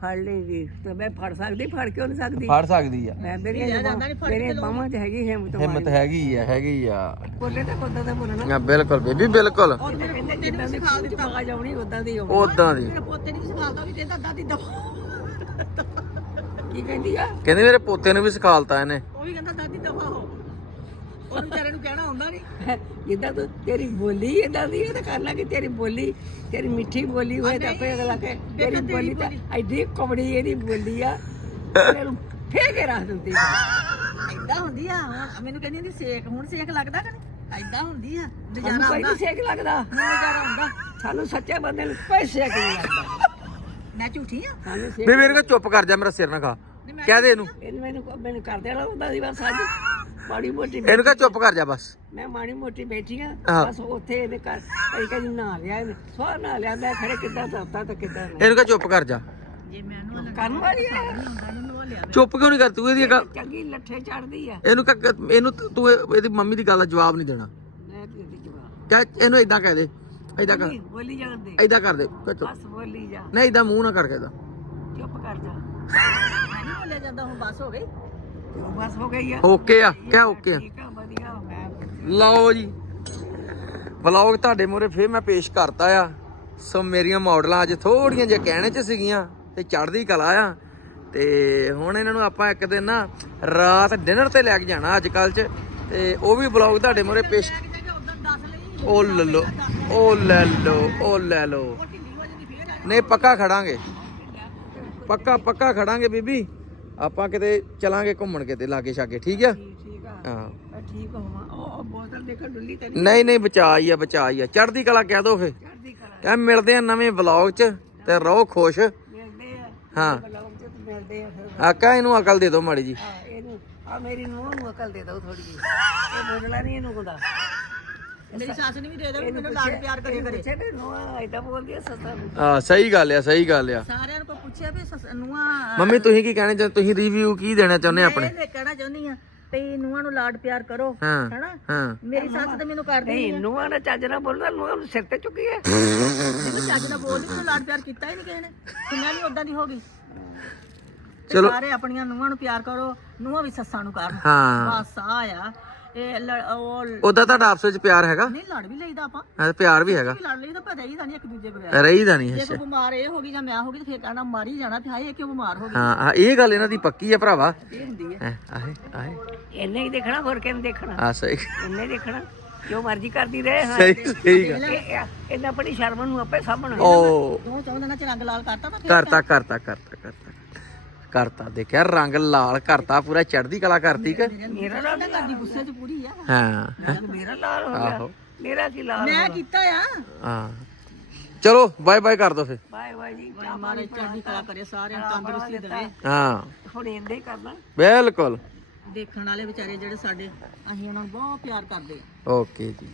ਫੜ ਲੇਗੀ। ਤੇ ਮੈਂ ਫੜ ਸਕਦੀ ਫੜ ਕਿਉਂ ਨਹੀਂ ਸਕਦੀ? ਫੜ ਸਕਦੀ ਆ। ਮੈਂ ਮੇਰੀਆਂ ਮੇਰੇ ਬਾਹਾਂ 'ਚ ਹੈਗੀ ਹਿੰਮਤ ਹਿੰਮਤ ਹੈਗੀ ਆ ਹੈਗੀ ਆ। ਬੋਲੇ ਤਾਂ ਕੋਦਾ ਤਾਂ ਬੋਲਣਾ ਆ ਬਿਲਕੁਲ ਬੇਬੀ ਬਿਲਕੁਲ। ਉਹ ਮੇਰੇ ਕਹਿੰਦੇ ਪੋਤੇ ਜਿੱਦਾਂ ਨੂੰ ਦੀ ਸਿਖਾ ਖੂਹ 'ਚ ਦਿੱਤਾ ਪਾ ਜਾਉਣੀ ਉਦਾਂ ਦੀ ਹੋਣੀ ਉਦਾਂ ਦੀ। ਮੇਰੇ ਪੋਤੇ ਨੂੰ ਵੀ ਸਿਖਾਉਂਦਾ ਵੀ ਕਹਿੰਦਾ ਦਾਦੀ ਦਫਾ। ਕੀ ਕਹਿੰਦੀ ਆ? ਕਹਿੰਦੇ ਮੇਰੇ ਪੋਤੇ ਨੂੰ ਵੀ ਸਿਖਾਲਤਾ ਇਹਨੇ। ਉਹ ਵੀ ਕਹਿੰਦਾ ਦਾਦੀ ਦਫਾ ਹੋ। ਉਹਨੂੰ ਵਿਚਾਰੇ ਨੂੰ ਕਹਿਣਾ ਆਉਂਦਾ ਨਹੀਂ ਜਿੱਦਾਂ ਤੂੰ ਤੇਰੀ ਬੋਲੀ ਇਦਾਂ ਦੀ ਹੈ ਤਾਂ ਕਰਨਾ ਕਿ ਤੇਰੀ ਬੋਲੀ ਤੇਰੀ ਮਿੱਠੀ ਬੋਲੀ ਹੋਏ ਤਾਂ ਆਪੇ ਅਗਲਾ ਕੇ ਤੇਰੀ ਬੋਲੀ ਤਾਂ ਐਡੀ ਕੌੜੀ ਇਹਦੀ ਬੋਲੀ ਆ ਇਹਨੂੰ ਫੇਰ ਕੇ ਰੱਖ ਦਿੰਦੀ ਏਦਾਂ ਹੁੰਦੀ ਆ ਹੁਣ ਮੈਨੂੰ ਕਹਿੰਦੀ ਹੁੰਦੀ ਸੇਕ ਹੁਣ ਸੇਕ ਲੱਗਦਾ ਕਿ ਨਹੀਂ? ਐਦਾਂ ਹੁੰਦੀ ਆ ਸਾਨੂੰ ਨਜ਼ਾਰਾ ਕੋਈ ਨਹੀਂ ਸੇਕ ਲੱਗਦਾ। ਨਜ਼ਾਰਾ ਆਉਂਦਾ। ਸਾਨੂੰ ਸੱਚੇ ਬੰਦੇ ਨੂੰ ਕੋਈ ਸੇਕ ਨਹੀਂ ਲੱਗਦਾ। ਮੈਂ ਝੂਠੀ ਆ? ਸਾਨੂੰ ਸੇਕ ਇਹਨੂੰ ਕਹ ਚੁੱਪ ਕਰ ਜਾ ਮੇਰਾ ਸਿਰ ਨਾ ਖਾ। ਕਹਿ ਦੇ ਇਹਨੂੰ। ਇਹਨੂੰ ਮੈਨੂੰ ਮੈਨੂੰ ਕਰ ਦੇਣਾ ਹੁੰਦਾ ਦੀ ਬਸ ਅੱਜ। ਮਾੜੀ ਮੋਟੀ ਇਹਨੂੰ ਕਹ ਚੁੱਪ ਕਰ ਜਾ ਬਸ। ਮੈਂ ਮਾੜੀ ਮੋਟੀ ਬੈਠੀ ਆ ਹਾਂ। ਬਸ ਉੱਥੇ ਇਹਨੇ ਕਰ ਕਈ ਕਈ ਨਾ ਲਿਆ ਇਹਨੇ ਸਵਾ ਨਾ ਲਿਆ ਮੈਂ ਖੜੇ ਕਿੱਦਾਂ ਦੱਸਦਾ ਤੇ ਕਿੱਦਾਂ ਨਹੀਂ। ਇਹਨੂੰ ਕਹ ਚੁੱਪ ਕਰ ਜਾ। ਜੇ ਮੈਨੂੰ ਕਰਨ ਵਾਲੀ ਆ। ਚੁੱਪ ਕਿਉਂ ਨਹੀਂ ਕਰ ਤੂੰ ਇਹਦੀ ਗੱਲ ਚੰਗੀ ਲੱਠੇ ਚੜਦੀ ਆ। ਇਹਨੂੰ ਕਹ ਇਹਨੂੰ ਤੂੰ- ਤੂੰ ਇਹ- ਇਹਦੀ ਮੰਮੀ ਦੀ ਗੱਲ ਦਾ ਜਵਾਬ ਨਹੀਂ ਦੇਣਾ। ਮੈਂ ਤੇ ਇਹਦੀ ਜਵਾਬ ਕਹਿ ਇਹਨੂੰ ਇਦਾਂ ਕਹਿ ਦੇ ਇਦਾਂ ਕਰ। ਬੋਲੀ- ਬੋਲੀ ਜਾਣ ਦੇ ਇਦਾਂ ਕਰ ਦੇ ਕਹਿ ਚੁੱਪ? ਬਸ ਬੋਲੀ ਜਾ। ਨਹੀਂ ਇਦਾਂ ਮੂੰਹ ਨਾ ਕਰਕੇ ਇਦਾਂ ਚੁੱਪ ਕਰ ਜਾ। ਹੋ ਗਈ ਤੇ ਉਹ ਬਸ ਹੋ ਗਈ ਆ। ਓਕੇ ਆ ਕਹਿ ਓਕੇ ਆ? ਠੀਕ ਆ ਵਧੀਆ ਮੈਂ ਲਓ ਜੀ। ਵਲੌਗ ਤੁਹਾਡੇ ਮੂਹਰੇ ਫੇਰ ਮੈਂ ਪੇਸ਼ ਕਰਤਾ ਆ। ਸੋ ਮੇਰੀਆਂ ਮਾਡਲਾਂ ਅੱਜ ਥੋੜੀਆਂ ਜਿਹਾ ਕਹਿਣੇ ਚ ਸੀਗੀਆਂ ਤੇ ਚੜ੍ਹਦੀ ਕਲਾ ਆ। ਤੇ ਹੁਣ ਇਹਨਾਂ ਨੂੰ ਆਪਾਂ ਇੱਕ ਦਿਨ ਨਾ ਰਾਤ ਡਿਨਰ ਤੇ ਲੈ ਕੇ ਜਾਣਾ ਅੱਜ ਕੱਲ ਚ। ਤੇ ਉਹ ਵੀ ਵਲੌਗ ਤੁਹਾਡੇ ਮੂਹਰੇ ਪੇਸ਼ ਉਹ ਲੈ ਲਓ ਉਹ ਲੈ ਲਓ ਉਹ ਲੈ ਲਓ। ਨਹੀਂ ਪੱਕਾ ਖੜਾਂਗੇ। ਪੱਕਾ ਪੱਕਾ ਖੜਾਂਗੇ ਬੀਬੀ। ਆਪਾਂ ਕਿਤੇ ਚਲਾਂਗੇ ਘੁੰਮਣ ਕਿਤੇ ਲਾਗੇ ਛਾਗੇ ਠੀਕ ਆ? ਠੀਕ ਆ। ਹਾਂ। ਮੈਂ ਠੀਕ ਹੋਵਾਂ। ਉਹ ਉਹ ਬੋਤਲ ਦੇਖ ਡੁੱਲੀ ਤੇ ਨਹੀਂ ਨਹੀਂ ਬਚਾ ਹੀ ਆ ਬਚਾ ਹੀ ਆ। ਚੜ੍ਹਦੀ ਕਲਾ ਕਹਿ ਦੋ ਫੇ ਚੜਦੀ ਕਲਾ। ਕਹਿ ਮਿਲਦੇ ਆ ਨਵੇਂ ਵਲੌਗ 'ਚ ਤੇ ਰਹੋ ਖੁਸ਼। ਮਿਲਦੇ ਆ। ਹਾਂ। ਚ ਮਿਲਦੇ ਆ ਆਕਾ ਇਹਨੂੰ ਅਕਲ ਦੇ ਦਿਓ ਮਾੜੀ ਜੀ। ਆ ਇਹਨੂੰ ਆ ਮੇਰੀ ਨੂੰਹ ਨੂੰ ਅਕਲ ਦੇ ਦਿਓ ਥੋੜੀ ਜਿਹੀ। ਇਹ ਬੋਲਣਾ ਨਹੀਂ ਇਹਨੂੰ ਹੁੰਦਾ ਮੇਰੀ ਸੱਸ ਨੇ ਵੀ ਦੇ ਦੇ ਮੈਨੂੰ ਲਾਡ ਪਿਆਰ ਕਰੇ ਕਰੇ। ਪੁੱਛੇ ਤੇ ਨੂੰਹ ਐਦਾਂ ਬੋਲਦੀ ਆ ਸੱਸਾਂ ਨੂੰ। ਆ ਸਹੀ ਗੱਲ ਆ ਸਹੀ ਗੱਲ ਆ। ਸਾਰਿਆਂ ਨੂੰ ਕੋਈ ਪੁੱਛਿਆ ਵੀ ਸੱਸ ਨੂੰਹਾਂ ਮੰਮੀ ਤੁਸੀਂ ਕੀ ਕਹਿਣਾ ਚਾਹੁੰਦੇ ਤੁਸੀਂ ਰਿਵਿਊ ਕੀ ਦੇਣਾ ਚਾਹੁੰਦੇ ਆਪਣੇ? ਇਹ ਕਹਿਣਾ ਚਾਹੁੰਦੀ ਆ ਤੇ ਨੂੰਹਾਂ ਨੂੰ ਲਾਡ ਪਿਆਰ ਕਰੋ ਹਾਂ ਹੈਨਾ? ਹਾਂ। ਮੇਰੀ ਸੱਸ ਤੇ ਮੈਨੂੰ ਕਰਦੀ ਨਹੀਂ ਨੂੰਹਾਂ ਨੇ ਚੱਜ ਨਾਲ ਬੋਲਦਾ ਨੂੰਹਾਂ ਨੂੰ ਸਿਰ ਤੇ ਚੁੱਕੀ ਹੈ ਮੈਨੂੰ ਚੱਜ ਨਾਲ ਬੋਲਦੀ ਮੈਨੂੰ ਲਾਡ ਪਿਆਰ ਕੀਤਾ ਹੀ ਨਹੀਂ ਕਿਸੇ ਨੇ। ਤੇ ਮੈਂ ਵੀ ਉਦਾਂ ਦੀ ਹੋ ਗਈ। ਤੇ ਚਲੋ। ਸਾਰੇ ਆਪਣੀਆਂ ਨੂੰਹਾਂ ਨੂੰ ਪਿਆਰ ਕਰੋ ਨੂੰਹਾਂ ਵੀ ਸੱਸਾਂ ਨੂੰ ਕਰਨ। ਹਾਂ। ਬਸ ਆ ਆ। ਇਹ ਲ- ਉਹ ਉਦਾਂ ਤੁਹਾਡਾ ਆਪਸ ਵਿੱਚ ਪਿਆਰ ਹੈਗਾ? ਨਹੀਂ ਲੜ ਵੀ ਲਈਦਾ ਆਪਾਂ। ਹਾਂ ਪਿਆਰ ਵੀ ਹੈਗਾ। ਵੀ ਲੜ ਲਈਦਾ ਪਤਾ ਹੀ ਨਹੀਂ ਇੱਕ ਦੂਜੇ ਬਗੈਰ। ਰਹੀਦਾ ਨਹੀਂ ਜੇ ਅੱਛਾ। ਕੋਈ ਬਿਮਾਰ ਇਹ ਹੋ ਗਈ ਜਾਂ ਮੈਂ ਹੋ ਗਈ ਤੇ ਫੇਰ ਕਹਿਣਾ ਮਰ ਹੀ ਜਾਣਾ ਤੇ ਹਾਏ ਇਹ ਕਿਉਂ ਬਿਮਾਰ ਹੋ ਗਈ? ਹਾਂ ਹਾਂ, ਇਹ ਗੱਲ ਇਹਨਾਂ ਦੀ ਪੱਕੀ ਆ ਭਰਾਵਾ। ਇਹ ਹੁੰਦੀ ਹੈ। ਹੈਂ, ਆਏ ਆਏ ਇਹਨੇ ਹੀ ਦੇਖਣਾ ਹੋਰ ਕਿਹਨੇ ਦੇਖਣਾ? ਆ ਸਹੀ। ਇਹਨੇ ਦੇਖਣਾ ਜੋ ਮਰਜ਼ੀ ਕਰਦੀ ਰਹੇ ਹਾਂ। ਸਹੀ ਸਹੀ ਗੱਲ। ਇਹ- ਇਹ- ਇਹਨਾਂ ਆਪਣੀ ਸ਼ਰਮ ਨੂੰ ਆਪੇ ਸਾਹਮਣਾ ਓ ਤੂੰ ਚਾਹੁੰਦਾ ਨਾ ਚ ਰੰਗ ਲਾਲ ਕਰਤਾ ਨਾ ਫੇਰ ਕਰਤਾ ਕਰਤਾ ਕਰਤਾ ਕਰਤਾ। ਕਰਤਾ ਦੇਖਿਆ ਰੰਗ ਲਾਲ ਕਰਤਾ ਪੂਰਾ ਚੜ੍ਹਦੀ ਕਲਾ ਕਰਤੀ ਕਿ? ਮੇਰਾ ਲਾਲ ਕਰਦੀ ਗੁੱਸੇ ਚ ਪੂਰੀ ਆ। ਹਾਂ ਮੇਰਾ ਲਾਲ ਹੋ ਗਿਆ। ਆਹੋ। ਮੇਰਾ ਕੀ ਲਾਲ ਮੈਂ ਕੀਤਾ ਆ। ਹਾਂ। ਚਲੋ ਬਾਏ ਬਾਏ ਕਰ ਦੋ ਫਿਰ। ਬਾਏ ਬਾਏ ਜੀ। ਮਾਰੇ ਚੜ੍ਹਦੀ ਕਲਾ ਕਰੇ ਸਾਰਿਆਂ ਨੂੰ ਤੰਦਰੁਸਤੀ ਦੇਵੇ। ਹਾਂ। ਹੁਣ ਇੰਦੇ ਹੀ ਕਰਨਾ। ਬਿਲਕੁਲ। ਦੇਖਣ ਵਾਲੇ ਵਿਚਾਰੇ ਜਿਹੜੇ ਸਾਡੇ ਅਸੀਂ ਉਹਨਾਂ ਨੂੰ ਬਹੁਤ ਪਿਆਰ ਕਰਦੇ ਆ। ਓਕੇ ਜੀ।